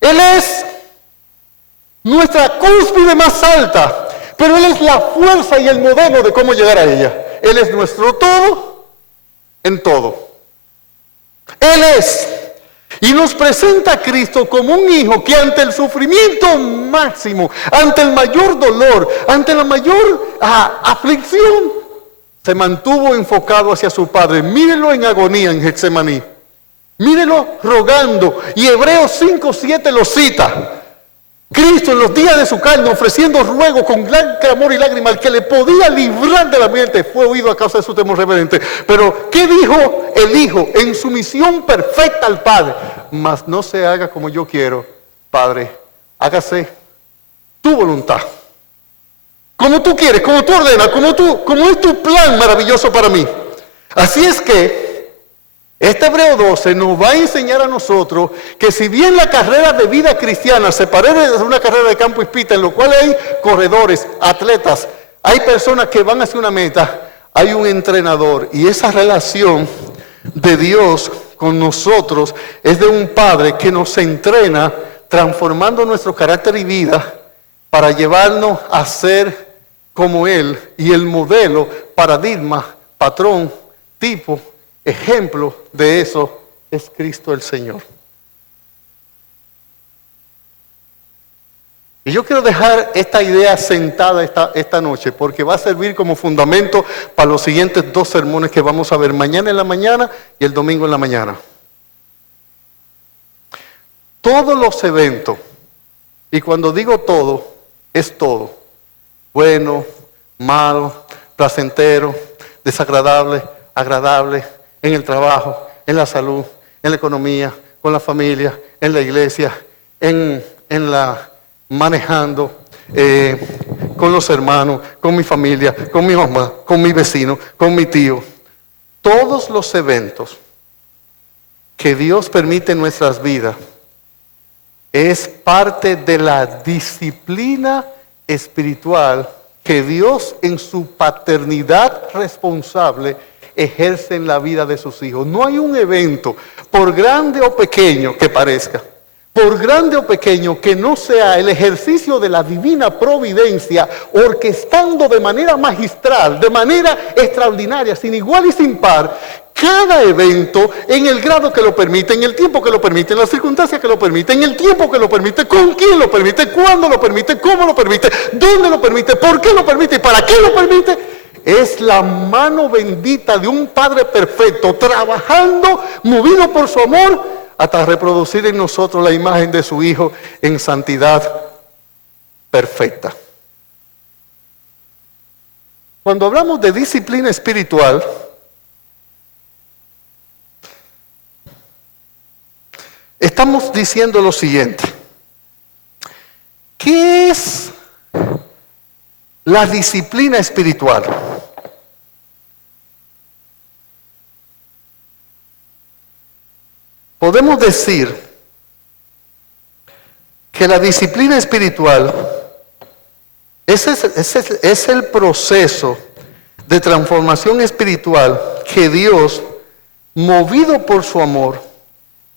Él es nuestra cúspide más alta, pero Él es la fuerza y el modelo de cómo llegar a ella. Él es nuestro todo en todo. Él es Y nos presenta a Cristo como un hijo que ante el sufrimiento máximo, ante el mayor dolor, ante la mayor aflicción, se mantuvo enfocado hacia su Padre. Mírenlo en agonía en Getsemaní. Mírenlo rogando. Y Hebreos 5:7 lo cita. Cristo en los días de su carne ofreciendo ruego con gran clamor y lágrima al que le podía librar de la muerte, fue oído a causa de su temor reverente. Pero ¿qué dijo el Hijo en su misión perfecta al Padre? Mas no se haga como yo quiero, Padre, hágase tu voluntad. Como tú quieres, como tú ordenas, como es tu plan maravilloso para mí. Así es que este Hebreo 12 nos va a enseñar a nosotros que si bien la carrera de vida cristiana se parece a una carrera de campo hispita, en lo cual hay corredores, atletas, hay personas que van hacia una meta, hay un entrenador, y esa relación de Dios con nosotros es de un Padre que nos entrena transformando nuestro carácter y vida para llevarnos a ser como Él, y el modelo, paradigma, patrón, tipo, ejemplo de eso es Cristo el Señor. Y yo quiero dejar esta idea sentada esta noche, porque va a servir como fundamento para los siguientes 2 sermones que vamos a ver mañana en la mañana y el domingo en la mañana. Todos los eventos, y cuando digo todo, es todo, bueno, malo, placentero, desagradable, agradable, en el trabajo, en la salud, en la economía, con la familia, en la iglesia, manejando, con los hermanos, con mi familia, con mi mamá, con mi vecino, con mi tío. Todos los eventos que Dios permite en nuestras vidas es parte de la disciplina espiritual que Dios en su paternidad responsable ejerce en la vida de sus hijos. No hay un evento, por grande o pequeño que parezca, por grande o pequeño que no sea el ejercicio de la divina providencia, orquestando de manera magistral, de manera extraordinaria, sin igual y sin par, cada evento en el grado que lo permite, en el tiempo que lo permite, en las circunstancias que lo permite, en el tiempo que lo permite, con quién lo permite, cuándo lo permite, cómo lo permite, dónde lo permite, por qué lo permite y para qué lo permite. Es la mano bendita de un Padre perfecto, trabajando, movido por su amor, hasta reproducir en nosotros la imagen de su Hijo en santidad perfecta. Cuando hablamos de disciplina espiritual, estamos diciendo lo siguiente. ¿Qué es la disciplina espiritual? Podemos decir que la disciplina espiritual es el proceso de transformación espiritual que Dios, movido por su amor,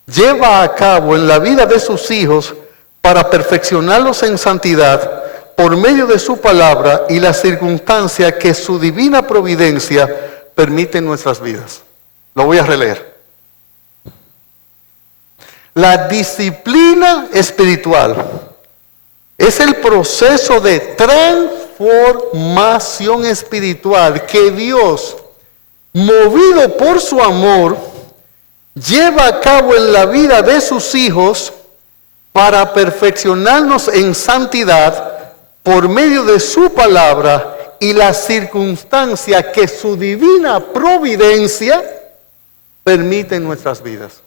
lleva a cabo en la vida de sus hijos para perfeccionarlos en santidad por medio de su palabra y la circunstancia que su divina providencia permite en nuestras vidas. Lo voy a releer. La disciplina espiritual es el proceso de transformación espiritual que Dios, movido por su amor, lleva a cabo en la vida de sus hijos para perfeccionarnos en santidad por medio de su palabra y la circunstancia que su divina providencia permite en nuestras vidas.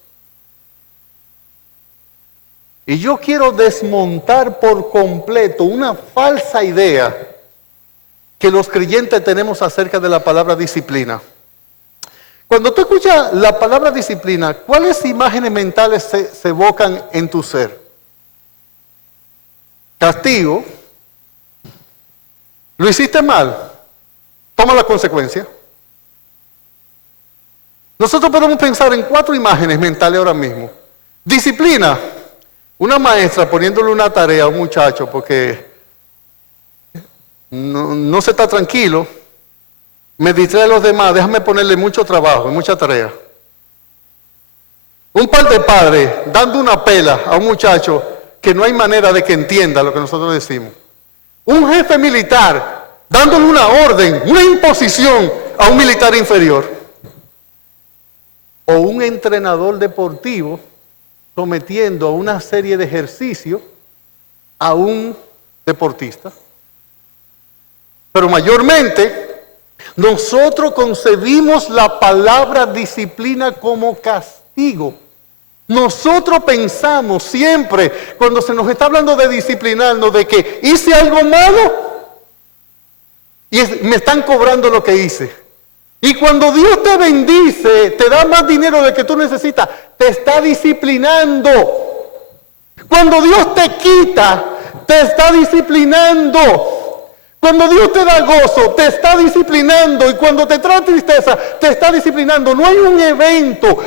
Y yo quiero desmontar por completo una falsa idea que los creyentes tenemos acerca de la palabra disciplina. Cuando tú escuchas la palabra disciplina, ¿cuáles imágenes mentales se evocan en tu ser? Castigo. ¿Lo hiciste mal? Toma la consecuencia. Nosotros podemos pensar en 4 imágenes mentales ahora mismo. Disciplina. Una maestra poniéndole una tarea a un muchacho porque no se está tranquilo, me distrae a los demás, déjame ponerle mucho trabajo, mucha tarea. Un par de padres dando una pela a un muchacho que no hay manera de que entienda lo que nosotros decimos. Un jefe militar dándole una orden, una imposición a un militar inferior. O un entrenador deportivo sometiendo a una serie de ejercicios a un deportista. Pero mayormente nosotros concebimos la palabra disciplina como castigo. Nosotros pensamos siempre, cuando se nos está hablando de disciplinarnos, de que hice algo malo y me están cobrando lo que hice. Y cuando Dios te bendice, te da más dinero del que tú necesitas, te está disciplinando. Cuando Dios te quita, te está disciplinando. Cuando Dios te da gozo, te está disciplinando. Y cuando te trae tristeza, te está disciplinando. No hay un evento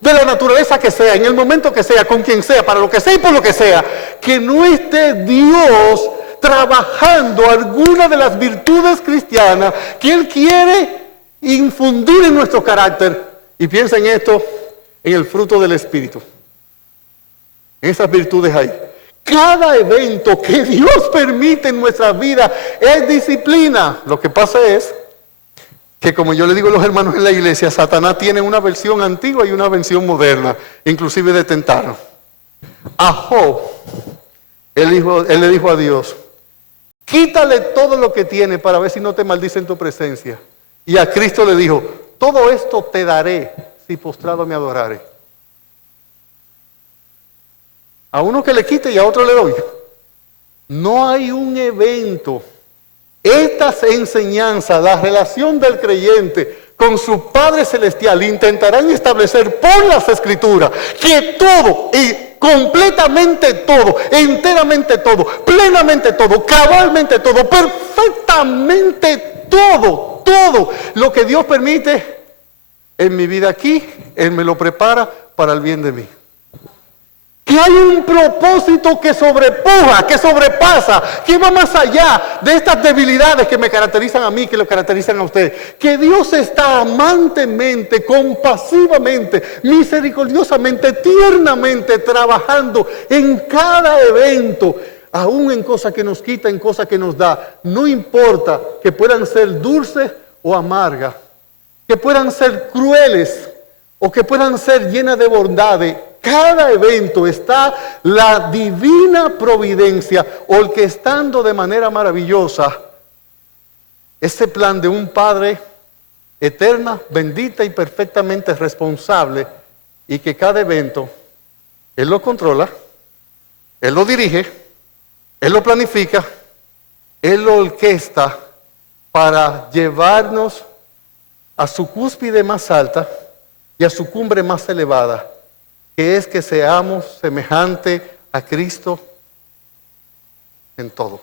de la naturaleza que sea, en el momento que sea, con quien sea, para lo que sea y por lo que sea, que no esté Dios trabajando alguna de las virtudes cristianas que Él quiere infundir en nuestro carácter. Y piensa en esto, en el fruto del Espíritu. En esas virtudes ahí. Cada evento que Dios permite en nuestra vida es disciplina. Lo que pasa es que, como yo le digo a los hermanos en la iglesia, Satanás tiene una versión antigua y una versión moderna, inclusive de tentarnos. A Job, él le dijo a Dios, quítale todo lo que tiene para ver si no te maldice en tu presencia. Y a Cristo le dijo, todo esto te daré si postrado me adorare. A uno que le quite y a otro le doy. No hay un evento. Estas enseñanzas, la relación del creyente con su Padre Celestial, intentarán establecer por las Escrituras que todo y completamente todo, enteramente todo, plenamente todo, cabalmente todo, perfectamente todo lo que Dios permite en mi vida aquí, Él me lo prepara para el bien de mí. Que hay un propósito que sobrepuja, que sobrepasa, que va más allá de estas debilidades que me caracterizan a mí, que lo caracterizan a usted. Que Dios está amantemente, compasivamente, misericordiosamente, tiernamente trabajando en cada evento, aún en cosas que nos quita, en cosas que nos da. No importa que puedan ser dulces o amargas, que puedan ser crueles o que puedan ser llenas de bondades. Cada evento está la divina providencia orquestando de manera maravillosa ese plan de un Padre eterna, bendita y perfectamente responsable, y que cada evento Él lo controla, Él lo dirige, Él lo planifica, Él lo orquesta para llevarnos a su cúspide más alta y a su cumbre más elevada, que es que seamos semejantes a Cristo en todo.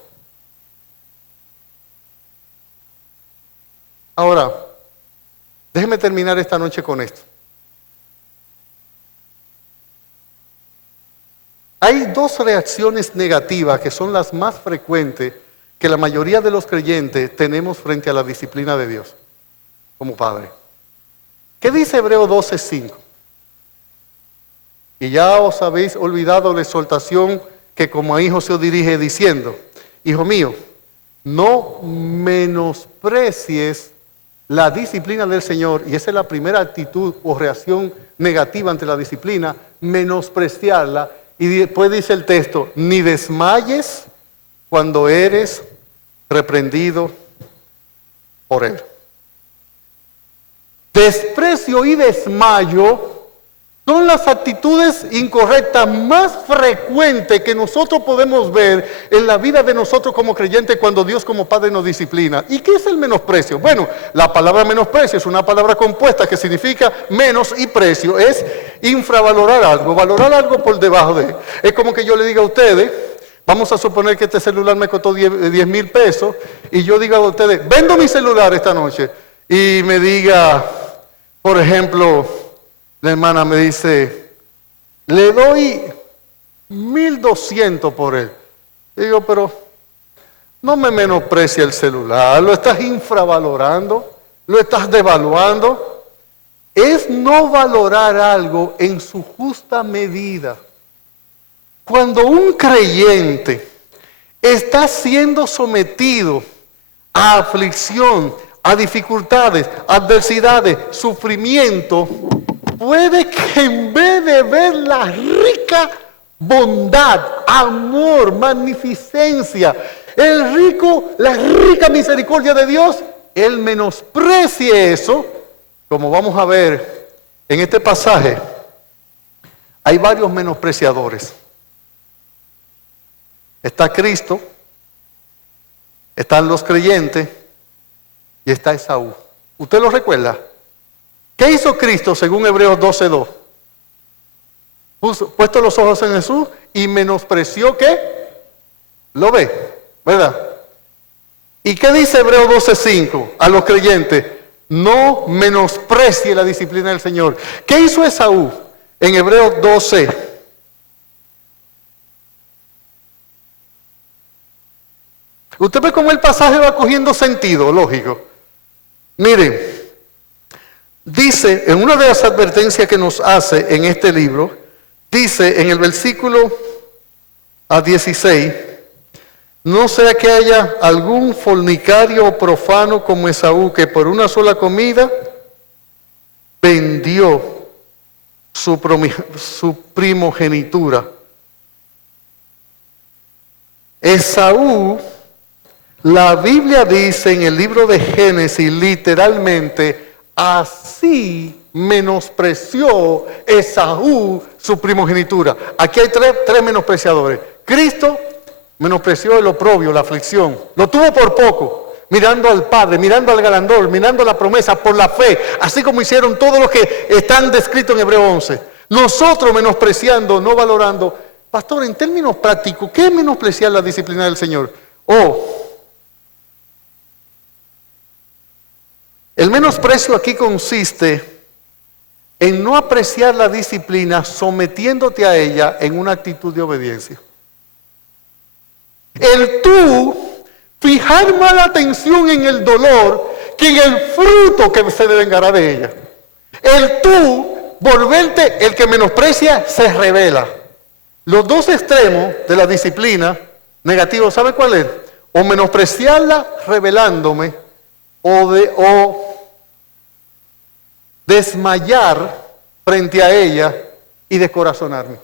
Ahora, déjeme terminar esta noche con esto. Hay dos reacciones negativas que son las más frecuentes que la mayoría de los creyentes tenemos frente a la disciplina de Dios como Padre. ¿Qué dice Hebreos 12:5? Y ya os habéis olvidado la exhortación que como a hijos se os dirige diciendo, hijo mío, no menosprecies la disciplina del Señor. Y esa es la primera actitud o reacción negativa ante la disciplina, menospreciarla. Y después dice el texto, ni desmayes cuando eres reprendido por Él. Desprecio y desmayo son las actitudes incorrectas más frecuentes que nosotros podemos ver en la vida de nosotros como creyentes cuando Dios como Padre nos disciplina. ¿Y qué es el menosprecio? Bueno, la palabra menosprecio es una palabra compuesta que significa menos y precio. Es infravalorar algo, valorar algo por debajo de él. Es como que yo le diga a ustedes, vamos a suponer que este celular me costó 10,000 pesos y yo diga a ustedes, vendo mi celular esta noche y me diga, por ejemplo, la hermana me dice, le doy 1,200 por él. Digo, pero no me menosprecia el celular, lo estás infravalorando, lo estás devaluando. es no valorar algo en su justa medida. Cuando un creyente está siendo sometido a aflicción, a dificultades, adversidades, sufrimiento, puede que en vez de ver la rica bondad, amor, magnificencia, la rica misericordia de Dios, él menosprecie eso. Como vamos a ver en este pasaje, hay varios menospreciadores. Está Cristo, están los creyentes y está Esaú. ¿Usted lo recuerda? ¿Qué hizo Cristo según Hebreos 12:2? Puesto los ojos en Jesús y menospreció, ¿qué? Lo ve, ¿verdad? ¿Y qué dice Hebreos 12:5 a los creyentes? No menosprecie la disciplina del Señor. ¿Qué hizo Esaú en Hebreos 12? Usted ve cómo el pasaje va cogiendo sentido, lógico. Miren, dice, en una de las advertencias que nos hace en este libro, dice en el versículo 16, no sea que haya algún fornicario o profano como Esaú, que por una sola comida vendió su primogenitura. Esaú, la Biblia dice en el libro de Génesis literalmente, así menospreció Esaú su primogenitura. Aquí hay tres menospreciadores. Cristo menospreció el oprobio, la aflicción. Lo tuvo por poco, mirando al Padre, mirando al galardón, mirando la promesa por la fe, así como hicieron todos los que están descritos en Hebreo 11. Nosotros menospreciando, no valorando. Pastor, en términos prácticos, ¿qué es menospreciar la disciplina del Señor? El menosprecio aquí consiste en no apreciar la disciplina sometiéndote a ella en una actitud de obediencia. El tú fijar más la atención en el dolor que en el fruto que se devengará de ella. El tú volverte el que menosprecia se revela. Los dos extremos de la disciplina negativa, ¿sabe cuál es? O menospreciarla revelándome o desmayar frente a ella y descorazonarme.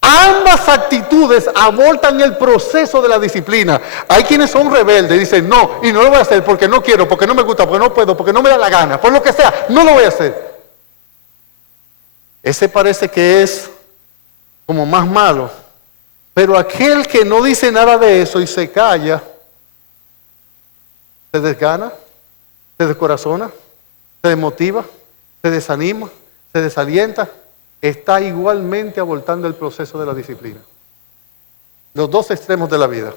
Ambas actitudes abortan el proceso de la disciplina. Hay quienes son rebeldes y dicen, no, y no lo voy a hacer porque no quiero, porque no me gusta, porque no puedo, porque no me da la gana, por lo que sea, no lo voy a hacer. Ese parece que es como más malo. Pero aquel que no dice nada de eso y se calla, se desgana, se descorazona, se desmotiva, se desanima, se desalienta, está igualmente abortando el proceso de la disciplina. Los dos extremos de la vida.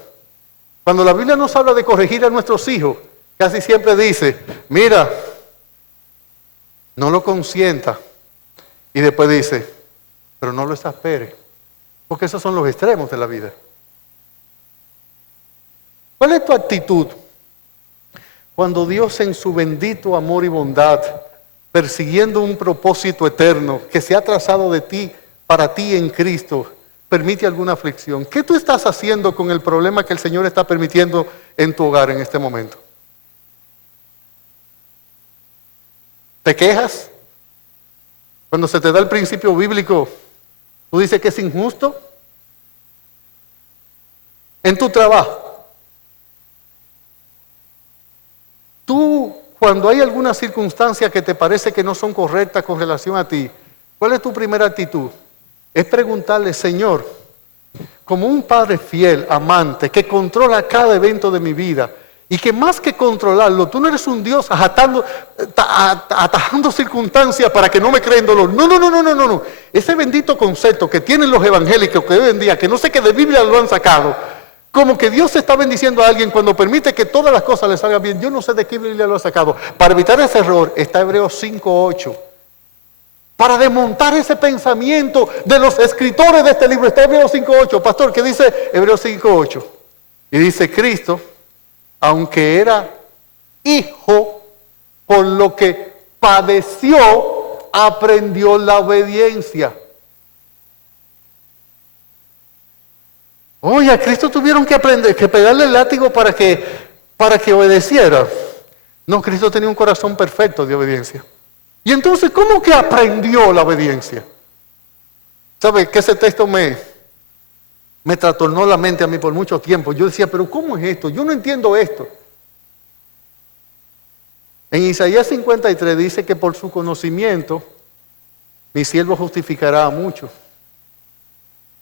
Cuando la Biblia nos habla de corregir a nuestros hijos, casi siempre dice, mira, no lo consienta. Y después dice, pero no lo exaspere. Porque esos son los extremos de la vida. ¿Cuál es tu actitud cuando Dios en su bendito amor y bondad, persiguiendo un propósito eterno que se ha trazado de ti, para ti en Cristo, permite alguna aflicción? ¿Qué tú estás haciendo con el problema que el Señor está permitiendo en tu hogar en este momento? ¿Te quejas? Cuando se te da el principio bíblico, tú dices que es injusto. En tu trabajo, tú, cuando hay alguna circunstancia que te parece que no son correctas con relación a ti, ¿cuál es tu primera actitud? Es preguntarle, Señor, como un padre fiel, amante, que controla cada evento de mi vida, y que más que controlarlo, tú no eres un Dios atajando circunstancias para que no me creen dolor. No. Ese bendito concepto que tienen los evangélicos que hoy en día, que no sé qué de Biblia lo han sacado, como que Dios está bendiciendo a alguien cuando permite que todas las cosas le salgan bien. Yo no sé de qué Biblia lo ha sacado. Para evitar ese error está Hebreos 5:8. Para desmontar ese pensamiento de los escritores de este libro está Hebreos 5:8. Pastor, ¿qué dice Hebreos 5:8? Y dice, Cristo, aunque era hijo, por lo que padeció, aprendió la obediencia. Oye, a Cristo tuvieron que aprender, que pegarle el látigo para que obedeciera. No, Cristo tenía un corazón perfecto de obediencia. Y entonces, ¿cómo que aprendió la obediencia? ¿Sabe que ese texto me trastornó la mente a mí por mucho tiempo? Yo decía, pero ¿cómo es esto? Yo no entiendo esto. En Isaías 53 dice que por su conocimiento mi siervo justificará a muchos.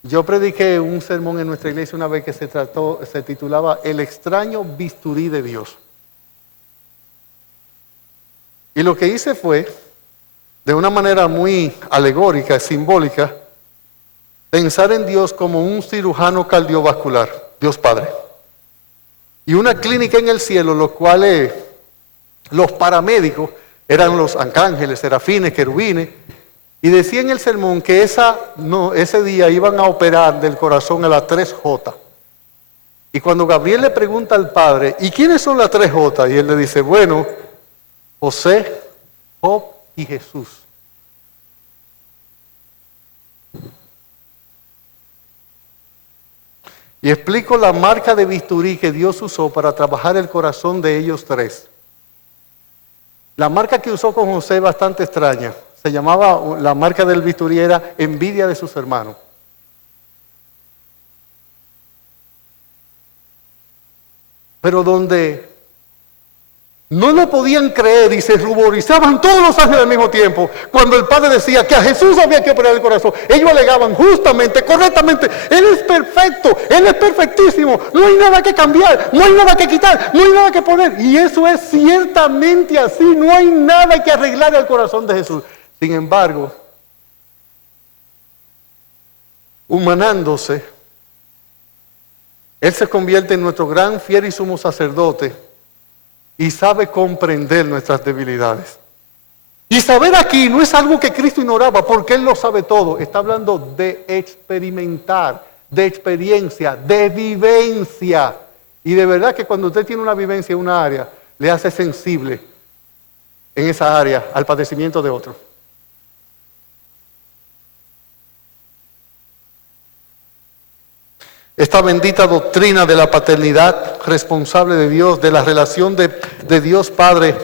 Yo prediqué un sermón en nuestra iglesia una vez que se titulaba El extraño bisturí de Dios. Y lo que hice fue, de una manera muy alegórica, simbólica, pensar en Dios como un cirujano cardiovascular, Dios Padre. Y una clínica en el cielo, los cuales los paramédicos eran los arcángeles, serafines, querubines. Y decía en el sermón que ese día iban a operar del corazón a las 3J. Y cuando Gabriel le pregunta al Padre, ¿y quiénes son las 3J? Y él le dice, bueno, José, Job y Jesús. Y explico la marca de bisturí que Dios usó para trabajar el corazón de ellos tres. La marca que usó con José es bastante extraña. Se llamaba, la marca del bisturí era envidia de sus hermanos. Pero donde no lo podían creer y se ruborizaban todos los ángeles al mismo tiempo, cuando el Padre decía que a Jesús había que operar el corazón, ellos alegaban justamente, correctamente, Él es perfecto, Él es perfectísimo, no hay nada que cambiar, no hay nada que quitar, no hay nada que poner. Y eso es ciertamente así, no hay nada que arreglar al corazón de Jesús. Sin embargo, humanándose, Él se convierte en nuestro gran, fiel y sumo sacerdote y sabe comprender nuestras debilidades. Y saber aquí no es algo que Cristo ignoraba, porque Él lo sabe todo. Está hablando de experimentar, de experiencia, de vivencia. Y de verdad que cuando usted tiene una vivencia en una área, le hace sensible en esa área al padecimiento de otro. Esta bendita doctrina de la paternidad responsable de Dios, de la relación de Dios Padre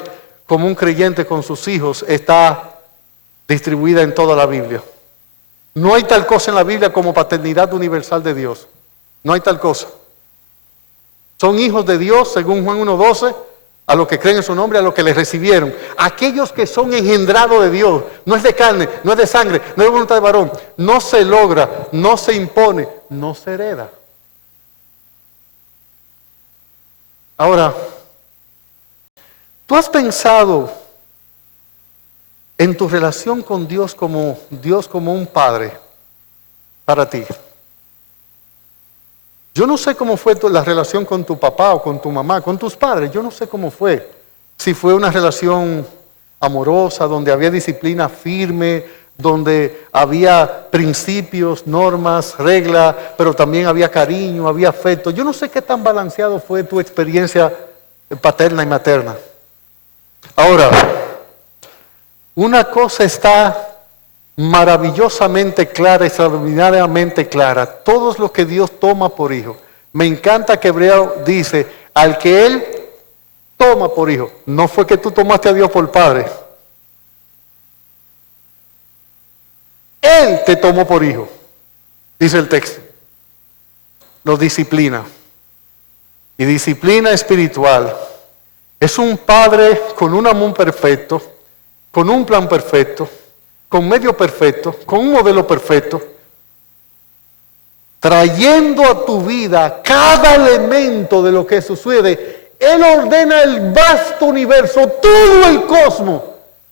como un creyente con sus hijos, está distribuida en toda la Biblia. No hay tal cosa en la Biblia como paternidad universal de Dios. No hay tal cosa. Son hijos de Dios, según Juan 1:12, a los que creen en su nombre, a los que les recibieron. Aquellos que son engendrados de Dios, no es de carne, no es de sangre, no es de voluntad de varón. No se logra, no se impone, no se hereda. Ahora, ¿tú has pensado en tu relación con Dios como un padre para ti? Yo no sé cómo fue la relación con tu papá o con tu mamá, con tus padres. Yo no sé cómo fue. Si fue una relación amorosa, donde había disciplina firme, donde había principios, normas, reglas, pero también había cariño, había afecto. Yo no sé qué tan balanceado fue tu experiencia paterna y materna. Ahora, una cosa está maravillosamente clara, extraordinariamente clara. Todos los que Dios toma por hijo. Me encanta que Hebreo dice, al que Él toma por hijo. No fue que tú tomaste a Dios por padre. Él te tomó por hijo, dice el texto. Lo disciplina. Y disciplina espiritual. Es un padre con un amor perfecto, con un plan perfecto, con medio perfecto, con un modelo perfecto, trayendo a tu vida cada elemento de lo que sucede. Él ordena el vasto universo, todo el cosmos,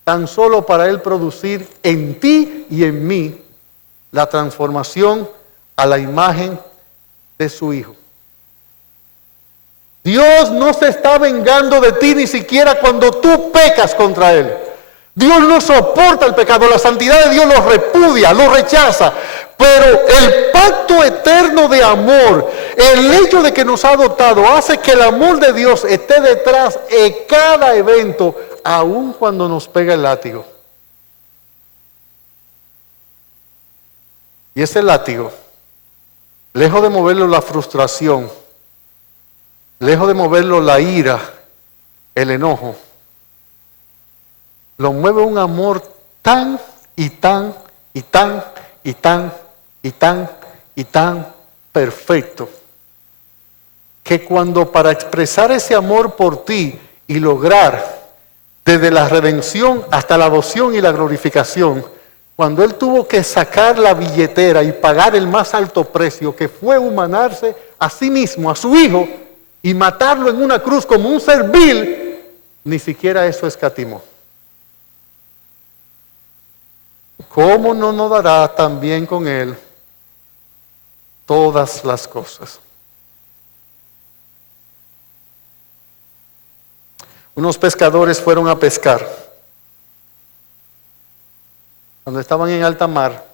tan solo para Él producir en ti y en mí la transformación a la imagen de su Hijo. Dios no se está vengando de ti ni siquiera cuando tú pecas contra Él. Dios no soporta el pecado, la santidad de Dios lo repudia, lo rechaza. Pero el pacto eterno de amor, el hecho de que nos ha adoptado, hace que el amor de Dios esté detrás de cada evento aun cuando nos pega el látigo. Y ese látigo, lejos de moverlo la frustración, lejos de moverlo la ira, el enojo, lo mueve un amor tan y tan y tan y tan y tan y tan perfecto, que cuando para expresar ese amor por ti y lograr desde la redención hasta la adopción y la glorificación, cuando Él tuvo que sacar la billetera y pagar el más alto precio, que fue humanarse a sí mismo, a su Hijo, y matarlo en una cruz como un ser vil, ni siquiera eso escatimó. ¿Cómo no nos dará también con Él todas las cosas? Unos pescadores fueron a pescar. Cuando estaban en alta mar,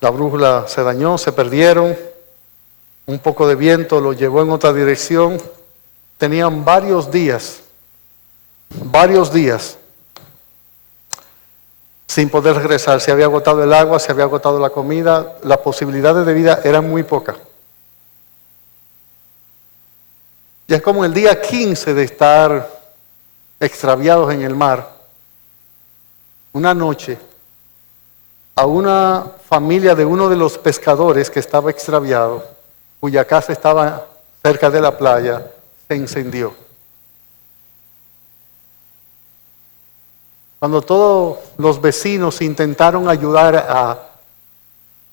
la brújula se dañó, se perdieron, un poco de viento los llevó en otra dirección. Tenían varios días sin poder regresar. Se había agotado el agua, se había agotado la comida, las posibilidades de vida eran muy pocas. Ya es como el día 15 de estar extraviados en el mar. Una noche, a una familia de uno de los pescadores que estaba extraviado, cuya casa estaba cerca de la playa, se incendió. Cuando todos los vecinos intentaron ayudar a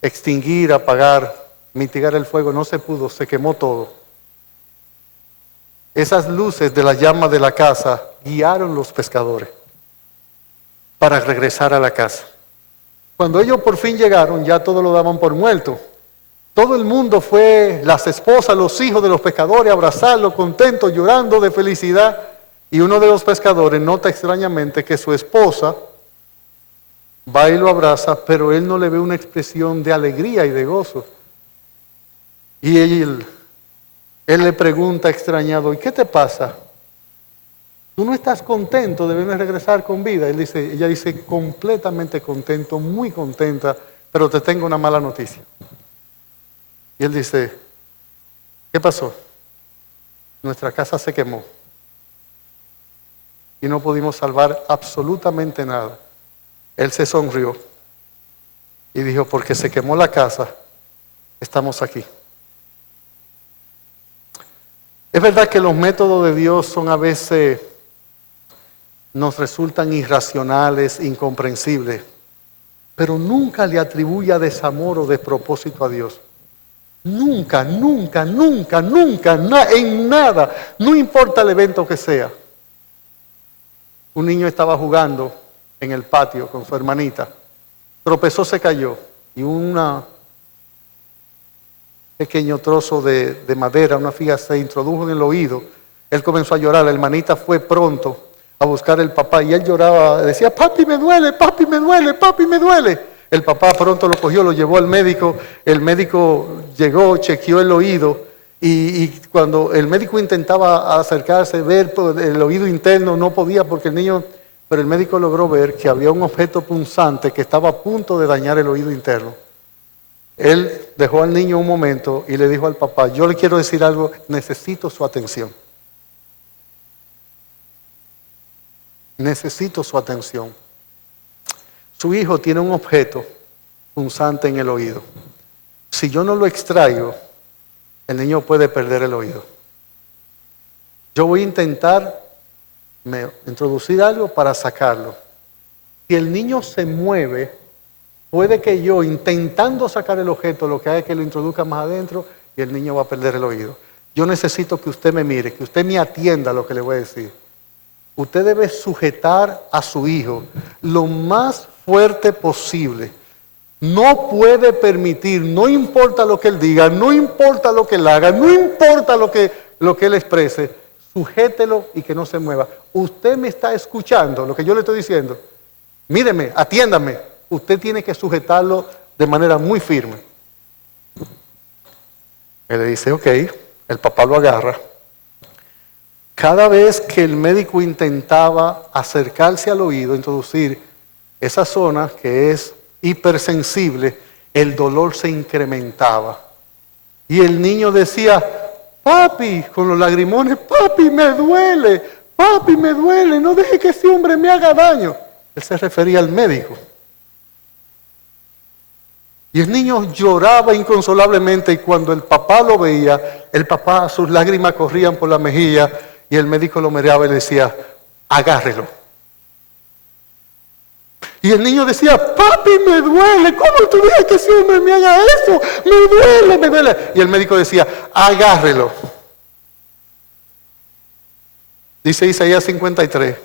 extinguir, apagar, mitigar el fuego, no se pudo, se quemó todo. Esas luces de la llama de la casa guiaron los pescadores para regresar a la casa. Cuando ellos por fin llegaron, ya todo lo daban por muerto. Todo el mundo fue, las esposas, los hijos de los pescadores, a abrazarlo, contentos, llorando de felicidad. Y uno de los pescadores nota extrañamente que su esposa va y lo abraza, pero él no le ve una expresión de alegría y de gozo. Y él le pregunta extrañado, ¿y qué te pasa? ¿Tú no estás contento de verme regresar con vida? Ella dice, completamente contento, muy contenta, pero te tengo una mala noticia. Y él dice, ¿qué pasó? Nuestra casa se quemó. Y no pudimos salvar absolutamente nada. Él se sonrió y dijo, porque se quemó la casa, estamos aquí. Es verdad que los métodos de Dios son a veces, nos resultan irracionales, incomprensibles, pero nunca le atribuya desamor o despropósito a Dios. Nunca, nunca, nunca, nunca, en nada, no importa el evento que sea. Un niño estaba jugando en el patio con su hermanita, tropezó, se cayó y un pequeño trozo de madera, una figa, se introdujo en el oído. Él comenzó a llorar, la hermanita fue pronto a buscar al papá y él lloraba, decía, papi me duele, papi me duele, papi me duele. El papá pronto lo cogió, lo llevó al médico, el médico llegó, chequeó el oído y cuando el médico intentaba acercarse, ver el oído interno, no podía porque el niño, pero el médico logró ver que había un objeto punzante que estaba a punto de dañar el oído interno. Él dejó al niño un momento y le dijo al papá, yo le quiero decir algo, necesito su atención. Necesito su atención. Su hijo tiene un objeto punzante en el oído. Si yo no lo extraigo, el niño puede perder el oído. Yo voy a intentar introducir algo para sacarlo. Si el niño se mueve, puede que yo, intentando sacar el objeto, lo que haga es que lo introduzca más adentro y el niño va a perder el oído. Yo necesito que usted me mire, que usted me atienda a lo que le voy a decir. Usted debe sujetar a su hijo lo más fuerte posible. No puede permitir, no importa lo que él diga, no importa lo que él haga, no importa lo que él exprese, sujételo y que no se mueva. Usted me está escuchando lo que yo le estoy diciendo. Míreme, atiéndame. Usted tiene que sujetarlo de manera muy firme. Él le dice, ok, el papá lo agarra. Cada vez que el médico intentaba acercarse al oído, introducir esa zona que es hipersensible, el dolor se incrementaba. Y el niño decía, papi, con los lagrimones, papi, me duele, no deje que ese hombre me haga daño. Él se refería al médico. Y el niño lloraba inconsolablemente y cuando el papá lo veía, sus lágrimas corrían por la mejilla y el médico lo miraba y le decía, agárrelo. Y el niño decía, papi, me duele, ¿cómo tú dejas que ese hombre me haga eso? Me duele. Y el médico decía, agárrelo. Dice Isaías 53,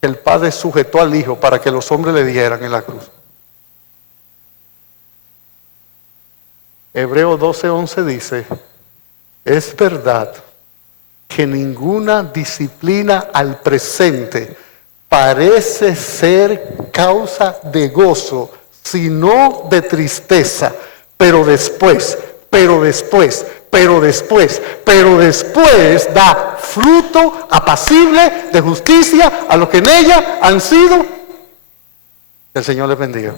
que el padre sujetó al hijo para que los hombres le dieran en la cruz. Hebreos 12:11 dice, es verdad que ninguna disciplina al presente parece da fruto apacible de justicia a los que en ella han sido. Que el Señor les bendiga.